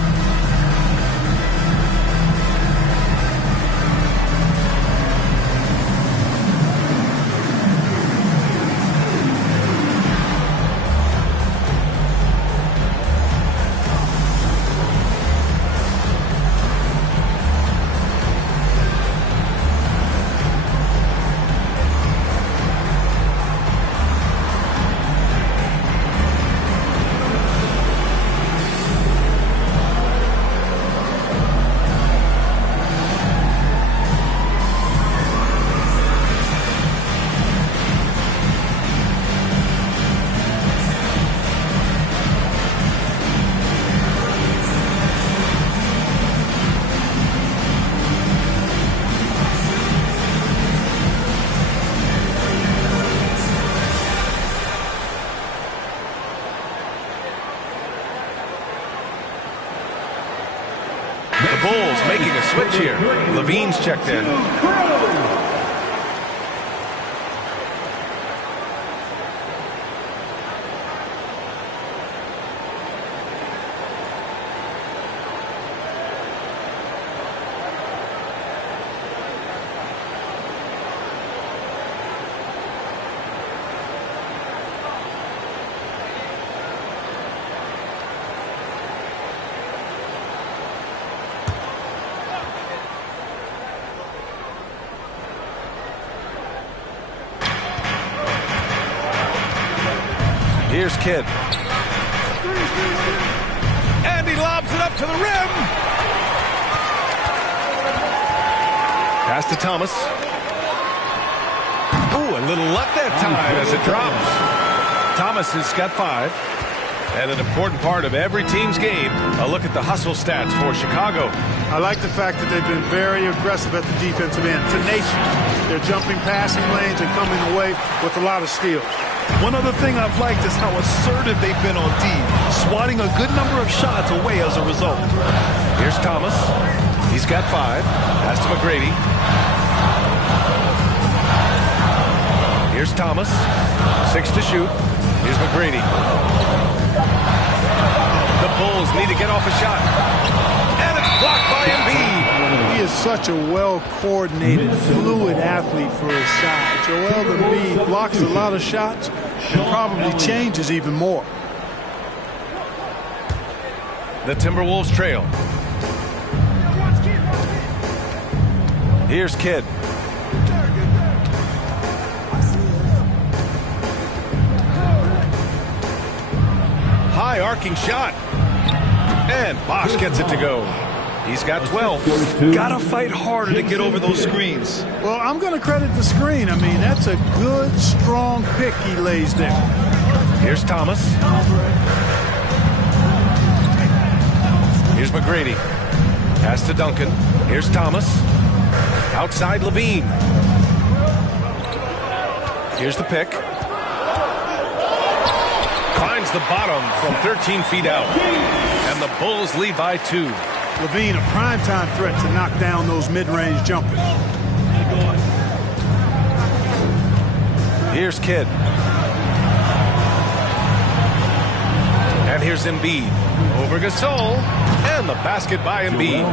The Bulls making a switch here. Levine's checked in. Here's Kidd. And he lobs it up to the rim. Pass to Thomas. Ooh, a little luck that time as it drops. Thomas has got 5. And an important part of every team's game, a look at the hustle stats for Chicago. I like the fact that they've been very aggressive at the defensive end. Tenacious. They're jumping passing lanes and coming away with a lot of steals. One other thing I've liked is how assertive they've been on D, swatting a good number of shots away as a result. Here's Thomas. He's got 5. Pass to McGrady. Here's Thomas. 6 to shoot. Here's McGrady. The Bulls need to get off a shot. And it's blocked by Embiid. He is such a well-coordinated, fluid athlete for his size. Joel Embiid blocks a lot of shots and probably changes even more. The Timberwolves trail. Here's Kidd. High arcing shot. And Bosch gets it to go. He's got 12. Gotta fight harder to get over those screens. Well, I'm going to credit the screen. I mean, that's a good, strong pick he lays there. Here's Thomas. Here's McGrady. Pass to Duncan. Here's Thomas. Outside Levine. Here's the pick. Finds the bottom from 13 feet out. And the Bulls lead by 2. Levine, a primetime threat to knock down those mid-range jumpers. Here's Kidd. And here's Embiid. Over Gasol. And the basket by Embiid.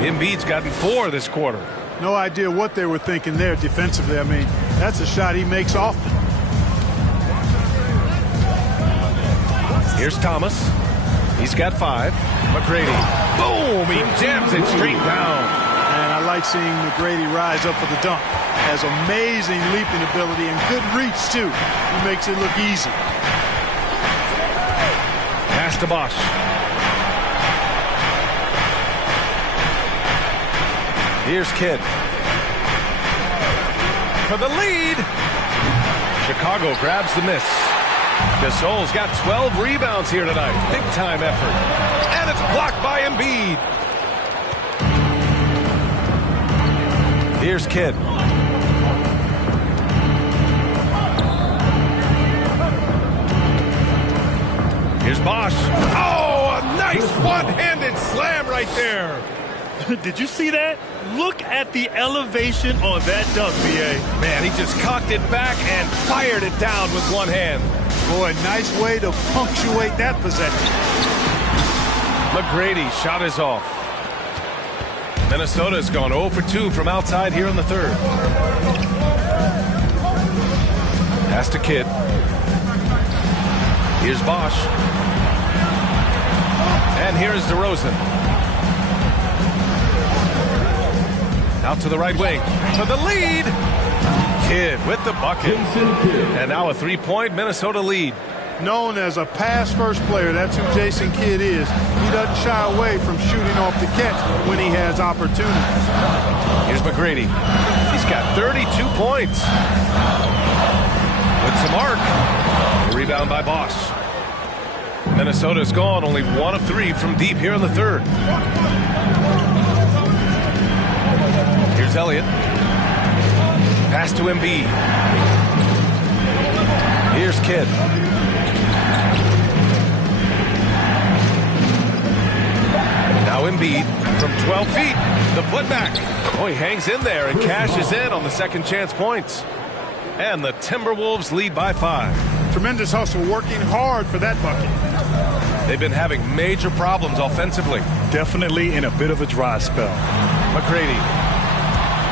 Embiid's gotten 4 this quarter. No idea what they were thinking there defensively. I mean, that's a shot he makes often. Here's Thomas. He's got 5. McGrady. Boom! He jams it straight down. And I like seeing McGrady rise up for the dunk. Has amazing leaping ability and good reach, too. He makes it look easy. Pass to Bosch. Here's Kidd. For the lead. Chicago grabs the miss. Gasol's got 12 rebounds here tonight. Big time effort. And it's blocked by Embiid. Here's Kidd. Here's Bosch. Oh, a nice one-handed slam right there. Did you see that? Look at the elevation on that dunk, B.A. Man, he just cocked it back and fired it down with one hand. Boy, nice way to punctuate that possession. McGrady shot is off. Minnesota's gone 0 for 2 from outside here in the third. Pass to Kidd. Here's Bosch. And here's DeRozan. Out to the right wing for the lead. Kidd with the bucket. And now a 3-point Minnesota lead. Known as a pass-first player, that's who Jason Kidd is. He doesn't shy away from shooting off the catch when he has opportunities. Here's McGrady. He's got 32 points. With some arc. A rebound by Bosch. Minnesota's gone only 1 of 3 from deep here in the third. Here's Elliott. Pass to Embiid. Here's Kidd. Now Embiid from 12 feet. The putback. Oh, he hangs in there and cashes in on the second chance points. And the Timberwolves lead by 5. Tremendous hustle, working hard for that bucket. They've been having major problems offensively. Definitely in a bit of a dry spell. McGrady.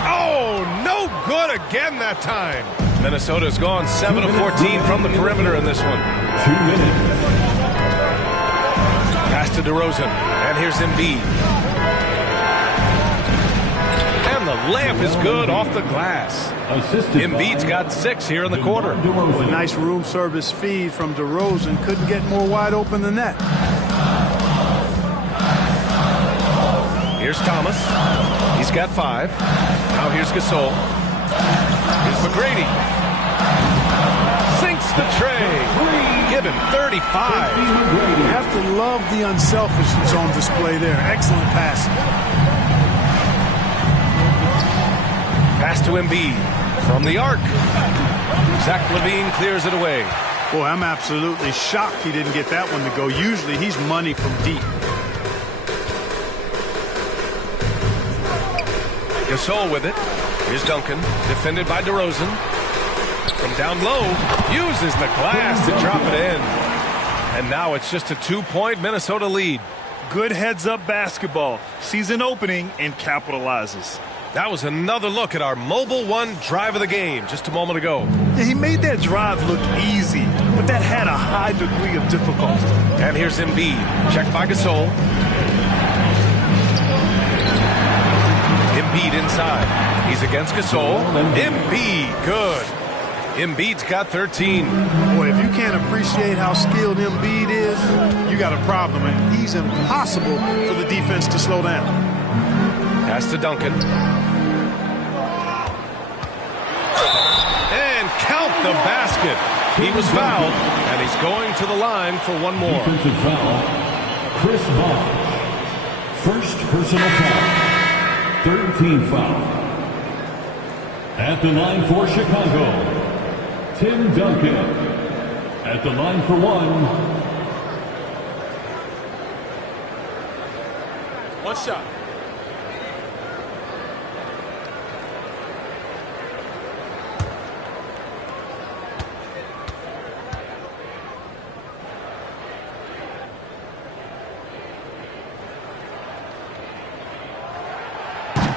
Oh, no good again that time. Minnesota's gone 7 of 14 from the perimeter in this one. 2 minutes. Pass to DeRozan. And here's Embiid. And the layup is good off the glass. Embiid's got 6 here in the quarter. A nice room service feed from DeRozan. Couldn't get more wide open than that. Here's Thomas. He's got 5. Now here's Gasol. Here's McGrady. Sinks the tray. Give him 35. You have to love the unselfishness on display there. Excellent pass. Pass to Embiid. From the arc. Zach LaVine clears it away. Boy, I'm absolutely shocked he didn't get that one to go. Usually he's money from deep. Gasol with it. Here's Duncan. Defended by DeRozan. From down low. Uses the glass to drop it in. And now it's just a 2-point Minnesota lead. Good heads-up basketball. Sees an opening and capitalizes. That was another look at our Mobile One drive of the game just a moment ago. Yeah, he made that drive look easy, but that had a high degree of difficulty. And here's Embiid. Checked by Gasol. Embiid inside. He's against Gasol. Embiid, good. Embiid's got 13. Boy, if you can't appreciate how skilled Embiid is, you got a problem, and he's impossible for the defense to slow down. Pass to Duncan. And count the basket. He was fouled, and he's going to the line for one more. Defensive foul, Chris Bosh. First personal foul. Third team foul. At the line for Chicago, Tim Duncan. At the line for one. One shot.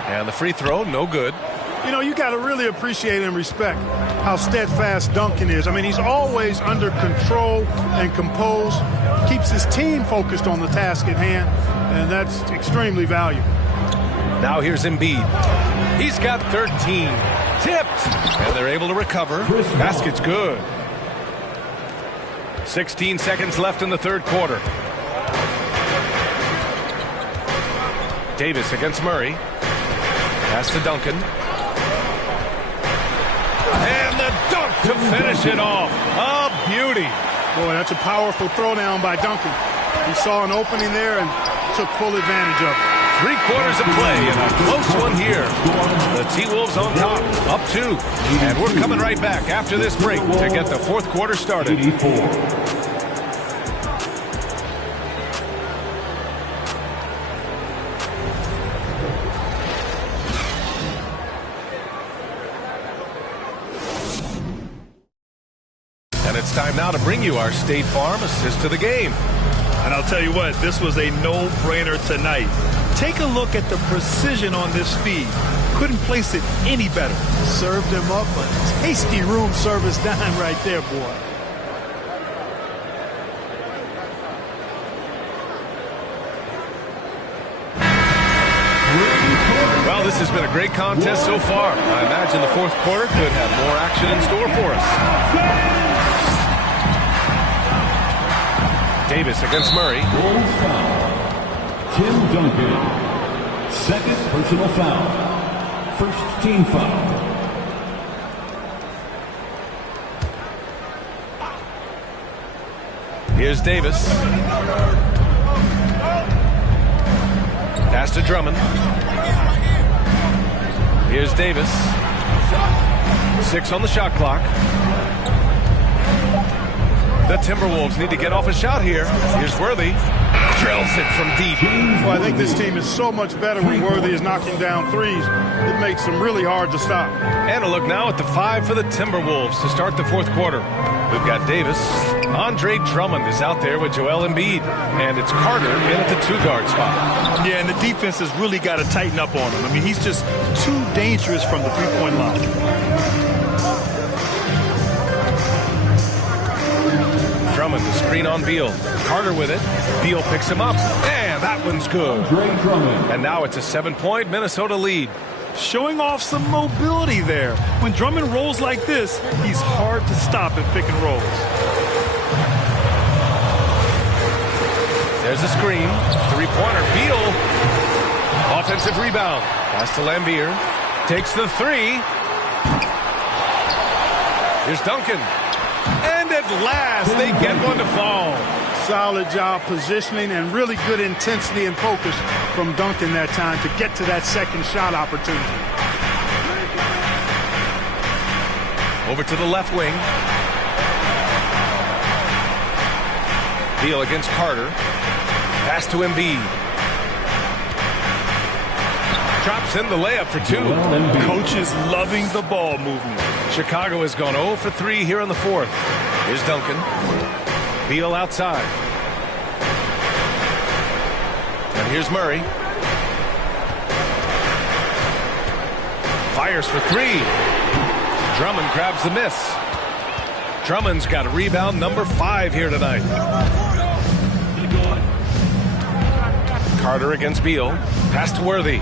And the free throw, no good. You know, you got to really appreciate and respect how steadfast Duncan is. I mean, he's always under control and composed, keeps his team focused on the task at hand, and that's extremely valuable. Now here's Embiid. He's got 13. Tipped. And they're able to recover. Basket's good. 16 seconds left in the third quarter. Davis against Murray. Pass to Duncan. And the dunk to finish it off. A beauty. Boy, that's a powerful throwdown by Duncan. He saw an opening there and took full advantage of it. 3/4 of play and a close one here. The T-Wolves on top, up 2. And we're coming right back after this break to get the fourth quarter started. 84. And it's time now to bring you our State Farm assist to the game. And I'll tell you what, this was a no-brainer tonight. Take a look at the precision on this feed. Couldn't place it any better. Served him up a tasty room service dime right there, boy. Well, this has been a great contest so far. I imagine the fourth quarter could have more action in store for us. Davis against Murray. Tim Duncan. Second personal foul. First team foul. Here's Davis. Pass to Drummond. Here's Davis. 6 on the shot clock. The Timberwolves need to get off a shot here. Here's Worthy. Drills it from deep. Well, I think this team is so much better when Worthy is knocking down threes. It makes them really hard to stop. And a look now at the 5 for the Timberwolves to start the fourth quarter. We've got Davis. Andre Drummond is out there with Joel Embiid. And it's Carter in at the 2-guard spot. Yeah, and the defense has really got to tighten up on him. I mean, he's just too dangerous from the three-point line. Drummond, the screen on Beal. Carter with it. Beal picks him up. And that one's good. And now it's a 7-point Minnesota lead. Showing off some mobility there. When Drummond rolls like this, he's hard to stop in pick and rolls. There's a screen. 3-pointer. Beal. Offensive rebound. Pass to Lambeer. Takes the 3. Here's Duncan. And at last, they get one to fall. Solid job positioning and really good intensity and focus from Duncan that time to get to that second shot opportunity. Over to the left wing. Beal against Carter. Pass to Embiid. Drops in the layup for 2. Coach is loving the ball movement. Chicago has gone 0 for 3 here in the fourth. Here's Duncan. Beal outside. And here's Murray. Fires for 3. Drummond grabs the miss. Drummond's got a rebound number 5 here tonight. Carter against Beal. Pass to Worthy.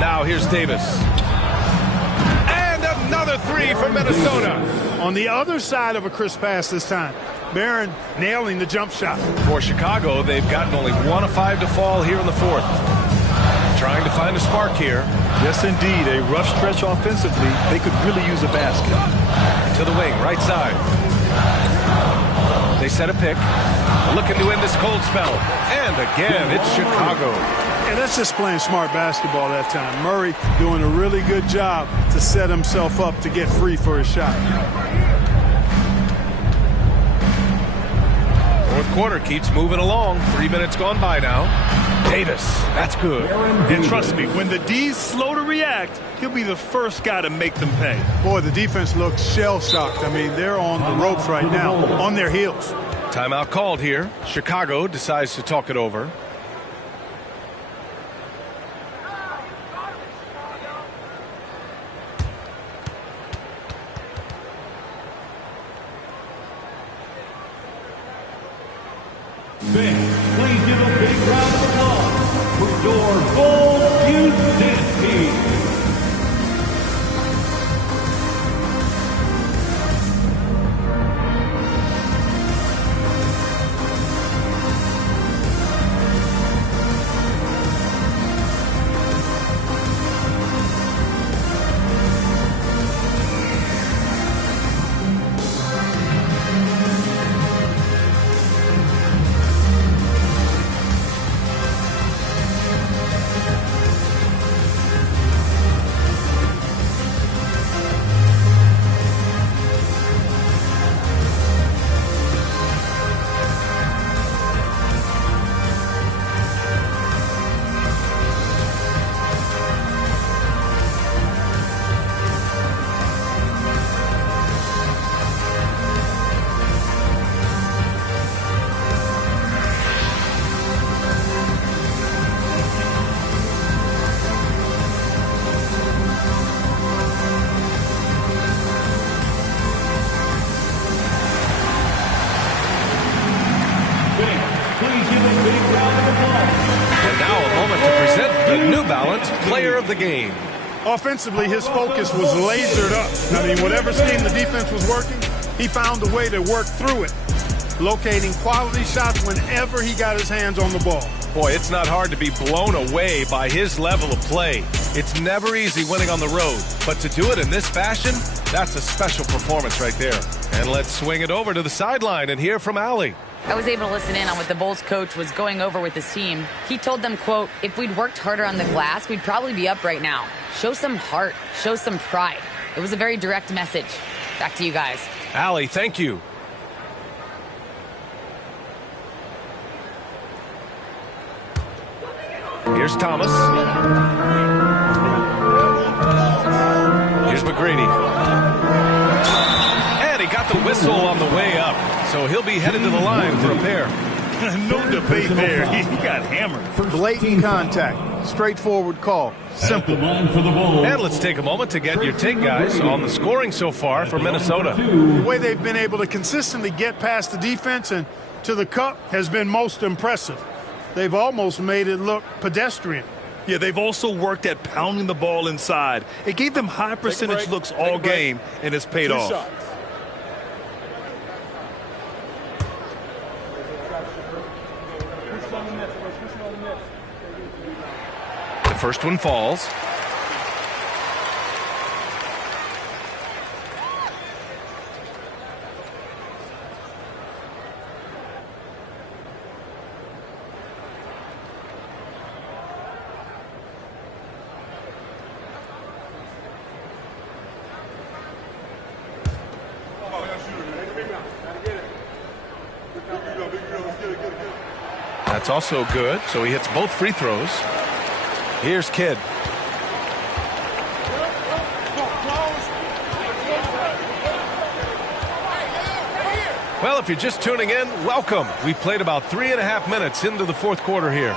Now here's Davis. And another three for Minnesota. On the other side of a crisp pass this time. Barron nailing the jump shot. For Chicago, they've gotten only 1 of 5 to fall here in the fourth. Trying to find a spark here. Yes, indeed. A rough stretch offensively. They could really use a basket. To the wing, right side. They set a pick. Looking to end this cold spell. And again, it's Chicago. And that's just playing smart basketball that time. Murray doing a really good job to set himself up to get free for his shot. Fourth quarter keeps moving along. 3 minutes gone by now. Davis, that's good. And trust me, when the D's slow to react, he'll be the first guy to make them pay. Boy, the defense looks shell-shocked. I mean, they're on the ropes right now, on their heels. Timeout called here. Chicago decides to talk it over. Please give a big round of applause for your W15 team. Player of the game. Offensively, his focus was lasered up. I mean, whatever scheme the defense was working, he found a way to work through it, locating quality shots whenever he got his hands on the ball. Boy, it's not hard to be blown away by his level of play. It's never easy winning on the road, but to do it in this fashion, that's a special performance right there. And let's swing it over to the sideline and hear from Allie. I was able to listen in on what the Bulls coach was going over with his team. He told them, quote, if we'd worked harder on the glass, we'd probably be up right now. Show some heart. Show some pride. It was a very direct message. Back to you guys. Allie, thank you. Here's Thomas. Here's McGrady. And he got the whistle on the way up. So he'll be headed to the line for a pair. No debate there. He got hammered. Blatant contact. Straightforward call. Simple. And let's take a moment to get your take, guys, on the scoring so far for Minnesota. The way they've been able to consistently get past the defense and to the cup has been most impressive. They've almost made it look pedestrian. Yeah, they've also worked at pounding the ball inside. It gave them high percentage looks all game, and it's paid off. Shots. The first one falls. That's also good, so he hits both free throws. Here's Kidd. Well, if you're just tuning in, welcome. We've played about 3.5 minutes into the fourth quarter here.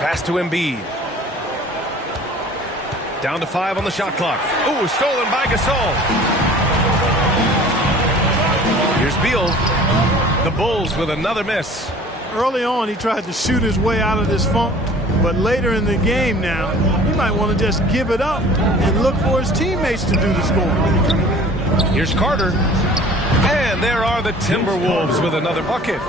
Pass to Embiid. Down to 5 on the shot clock. Ooh, stolen by Gasol. Here's Beal. The Bulls with another miss. Early on, he tried to shoot his way out of this funk. But later in the game now, he might want to just give it up and look for his teammates to do the scoring. Here's Carter. And there are the Timberwolves with another bucket.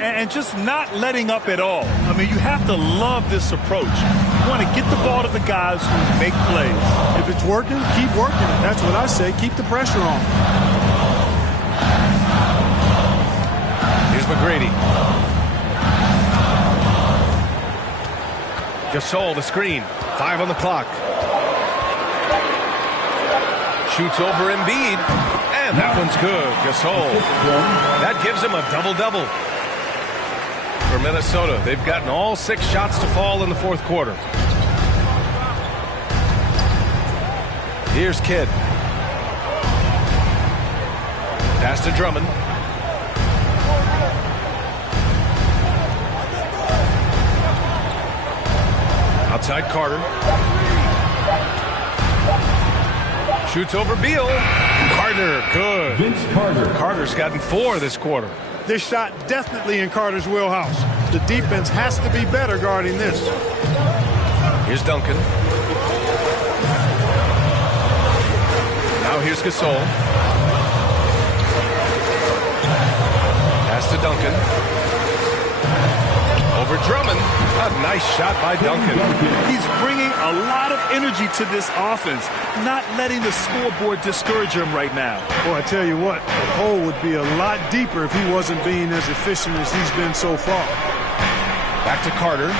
And just not letting up at all. I mean, you have to love this approach. You want to get the ball to the guys who make plays. If it's working, keep working it. That's what I say. Keep the pressure on. Here's McGrady. Gasol, the screen. 5 on the clock. Shoots over Embiid. And that one's good. Gasol. That gives him a double-double. For Minnesota, they've gotten all 6 shots to fall in the fourth quarter. Here's Kidd. Pass to Drummond. Outside Carter. Shoots over Beal. Carter, good. Vince Carter. Carter's gotten 4 this quarter. This shot definitely in Carter's wheelhouse. The defense has to be better guarding this. Here's Duncan. Now here's Gasol. Pass to Duncan. Over Drummond. A nice shot by Duncan. He's bringing a lot of energy to this offense, not letting the scoreboard discourage him right now. Boy, I tell you what, the hole would be a lot deeper if he wasn't being as efficient as he's been so far. Back to Carter.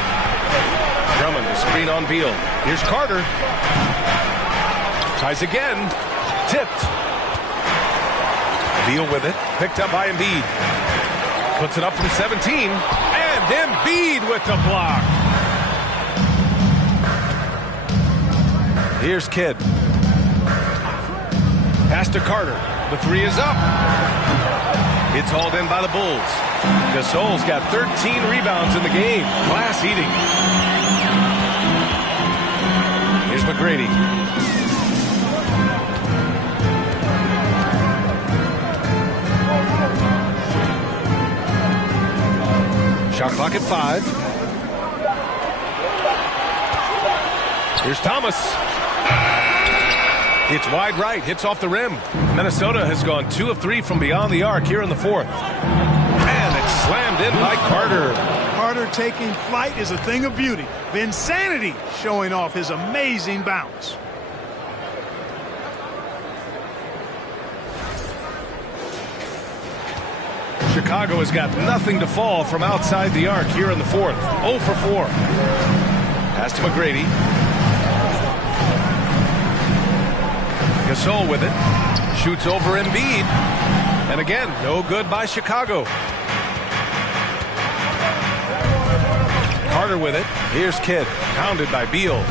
Drummond, the screen on Beal. Here's Carter. Tries again. Tipped. Beal with it. Picked up by Embiid. Puts it up from 17. And Embiid with the block. Here's Kidd. Pass to Carter. The 3 is up. It's hauled in by the Bulls. Gasol's got 13 rebounds in the game. Class eating. Here's McGrady. Shot clock at 5. Here's Thomas. It's wide right. Hits off the rim. Minnesota has gone 2 of 3 from beyond the arc here in the fourth. And it's slammed in by Carter. Carter taking flight is a thing of beauty. Vinsanity showing off his amazing bounce. Chicago has got nothing to fall from outside the arc here in the fourth. 0 for 4. Pass to McGrady. Gasol with it. Shoots over Embiid. And again, no good by Chicago. Carter with it. Here's Kidd. Pounded by Beal.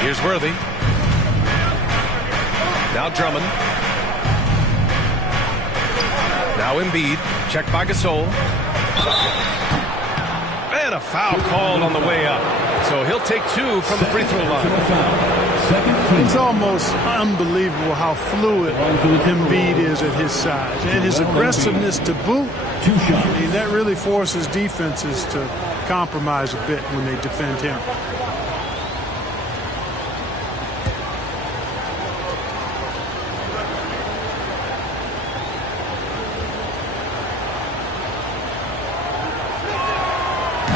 Here's Worthy. Now Drummond. Now Embiid. Checked by Gasol. And a foul called on the way up. So he'll take 2 from the free throw line. It's almost unbelievable how fluid Embiid is at his size. And his aggressiveness to boot. I mean, that really forces defenses to compromise a bit when they defend him.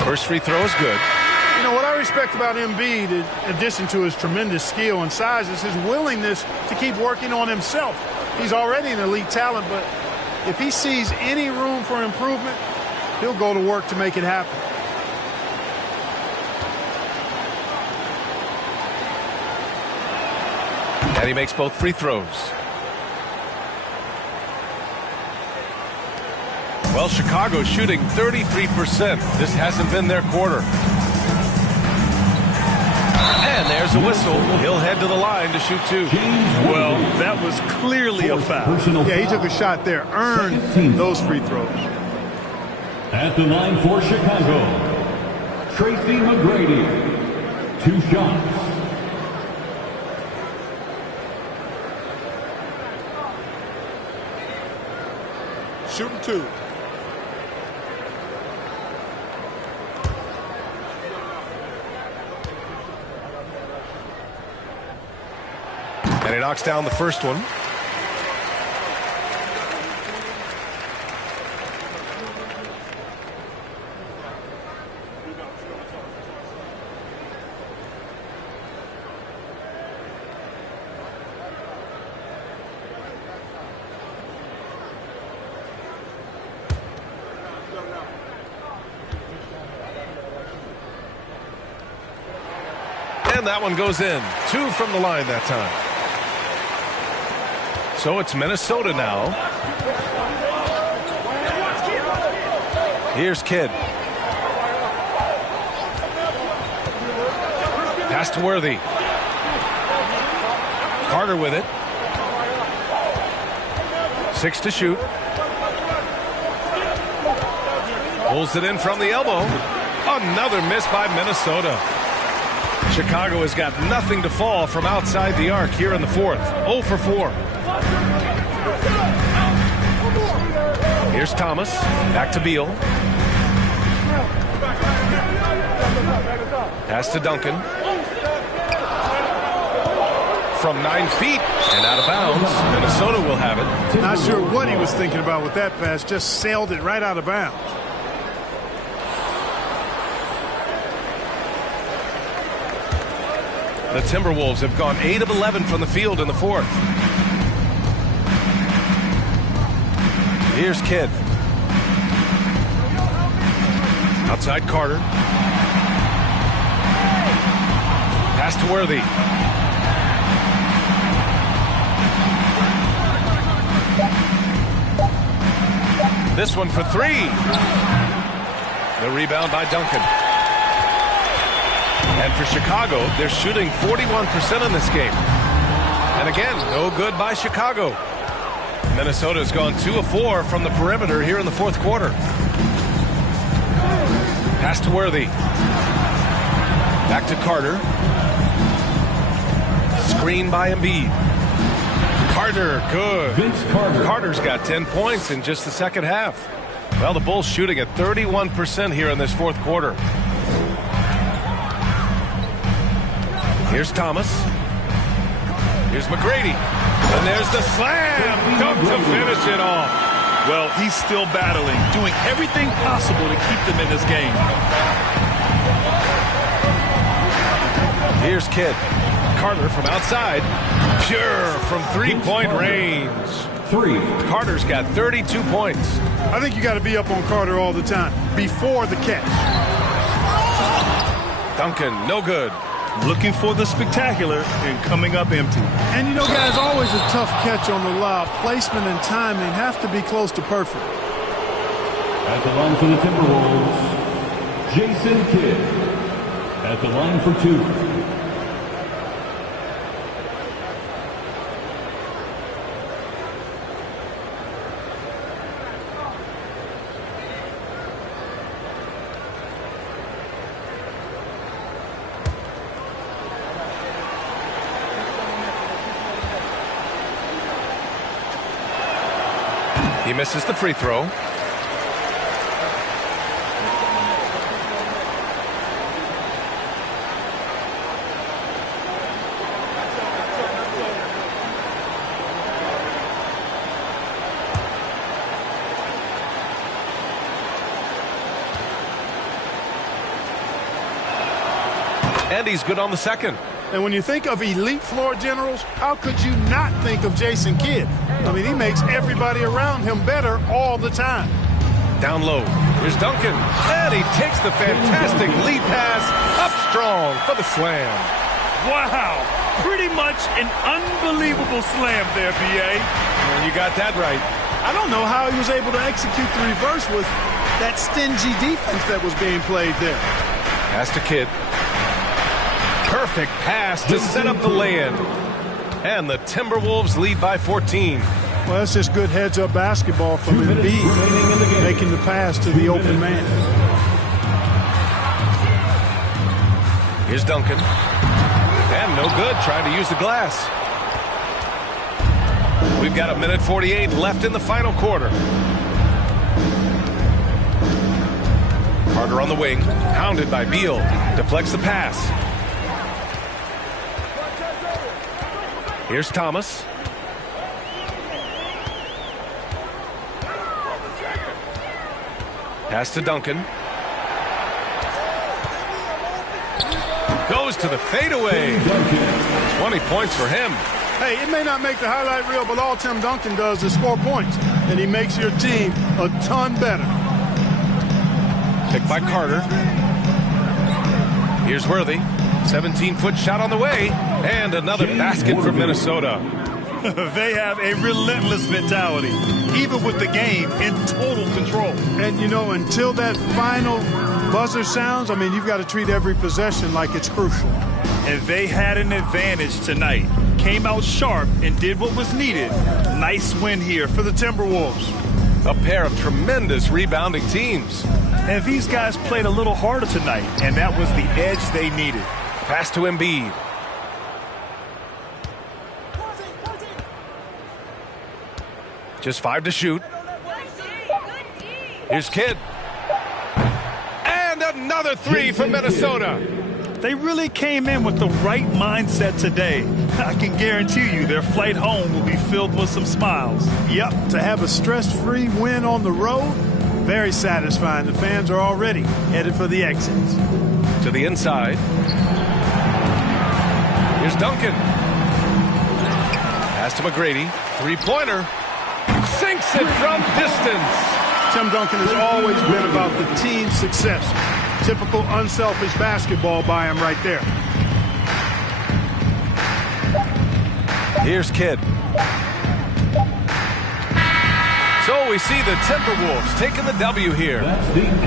First free throw is good. You know, what I respect about Embiid, in addition to his tremendous skill and size, is his willingness to keep working on himself. He's already an elite talent, but if he sees any room for improvement, he'll go to work to make it happen. And he makes both free throws. Well, Chicago shooting 33%. This hasn't been their quarter. And there's a whistle. He'll head to the line to shoot 2. Well, that was clearly a foul. Yeah, he took a shot there, earned those free throws. At the line for Chicago, Tracy McGrady. 2 shots. Shooting 2. he knocks down the first one. And that one goes in. 2 from the line that time. So it's Minnesota now. Here's Kidd. Pass to Worthy. Carter with it. 6 to shoot. Pulls it in from the elbow. Another miss by Minnesota. Chicago has got nothing to fall from outside the arc here in the fourth. 0 for 4. Here's Thomas. Back to Beal. Pass to Duncan. From 9 feet and out of bounds. Minnesota will have it. Not sure what he was thinking about with that pass. Just sailed it right out of bounds. The Timberwolves have gone 8 of 11 from the field in the fourth. Here's Kidd. Outside Carter. Pass to Worthy. This one for 3. The rebound by Duncan. And for Chicago, they're shooting 41% in this game. And again, no good by Chicago. Minnesota's gone 2 of 4 from the perimeter here in the fourth quarter. Pass to Worthy. Back to Carter. Screen by Embiid. Carter, good. Vince Carter. Carter's got 10 points in just the second half. Well, the Bulls shooting at 31% here in this fourth quarter. Here's Thomas. Here's McGrady. And there's the slam dunk to finish it off. Well, he's still battling, doing everything possible to keep them in this game. Here's Kidd. Carter from outside. Pure from three-point range. 3. Carter's got 32 points. I think you got to be up on Carter all the time before the catch. Duncan, no good. Looking for the spectacular and coming up empty. And you know, guys, always a tough catch on the lob. Placement and timing have to be close to perfect. At the line for the Timberwolves, Jason Kidd. At the line for 2. He misses the free throw. And he's good on the second. And when you think of elite floor generals, how could you not think of Jason Kidd? I mean, he makes everybody around him better all the time. Down low. Here's Duncan. And he takes the fantastic lead pass up strong for the slam. Wow. Pretty much an unbelievable slam there, B.A. And you got that right. I don't know how he was able to execute the reverse with that stingy defense that was being played there. Pass to Kidd. Perfect pass to set up the lay-in. And the Timberwolves lead by 14. Well, that's just good heads-up basketball from Embiid, making the pass to the open man. Here's Duncan. And no good, trying to use the glass. We've got 1:48 left in the final quarter. Carter on the wing, hounded by Beal. Deflects the pass. Here's Thomas. Pass to Duncan. Goes to the fadeaway. 20 points for him. Hey, it may not make the highlight reel, but all Tim Duncan does is score points, and he makes your team a ton better. Picked by Carter. Here's Worthy. 17-foot shot on the way. And another basket for Minnesota. They have a relentless mentality, even with the game in total control. And, you know, until that final buzzer sounds, I mean, you've got to treat every possession like it's crucial. And they had an advantage tonight. Came out sharp and did what was needed. Nice win here for the Timberwolves. A pair of tremendous rebounding teams. And these guys played a little harder tonight, and that was the edge they needed. Pass to Embiid. Just 5 to shoot. Here's Kidd. And another 3 for Minnesota. They really came in with the right mindset today. I can guarantee you their flight home will be filled with some smiles. Yep, to have a stress-free win on the road, very satisfying. The fans are already headed for the exits. To the inside. Here's Duncan. Pass to McGrady. Three-pointer. Sinks it from distance. Tim Duncan has always been about the team's success. Typical unselfish basketball by him right there. Here's Kidd. So we see the Timberwolves taking the W here.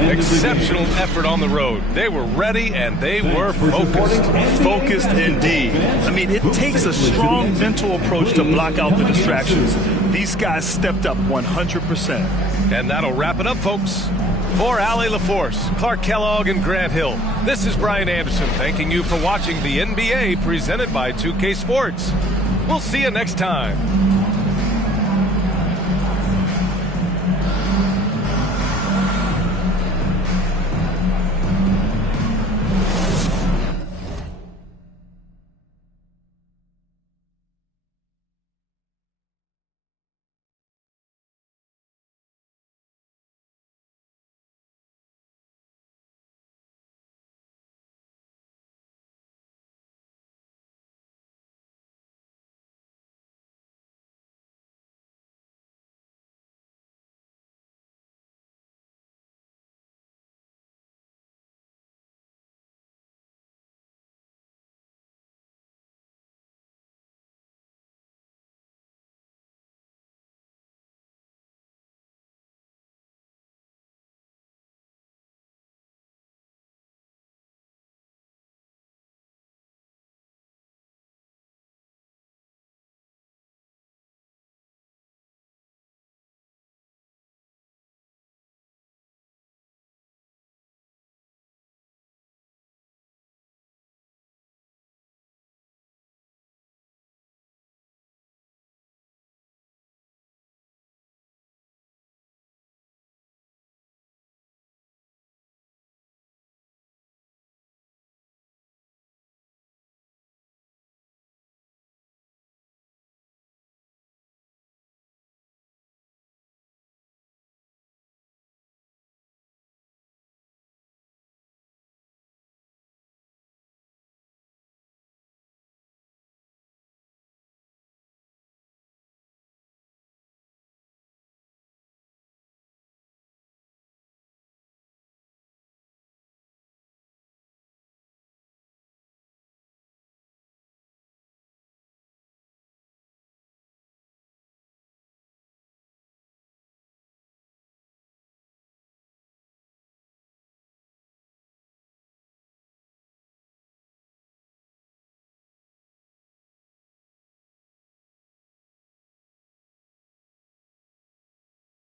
Exceptional effort on the road. They were ready and they were focused. Focused indeed. I mean, it takes a strong mental approach to block out the distractions. These guys stepped up 100%. And that'll wrap it up, folks. For Allie LaForce, Clark Kellogg, and Grant Hill, this is Brian Anderson thanking you for watching the NBA presented by 2K Sports. We'll see you next time.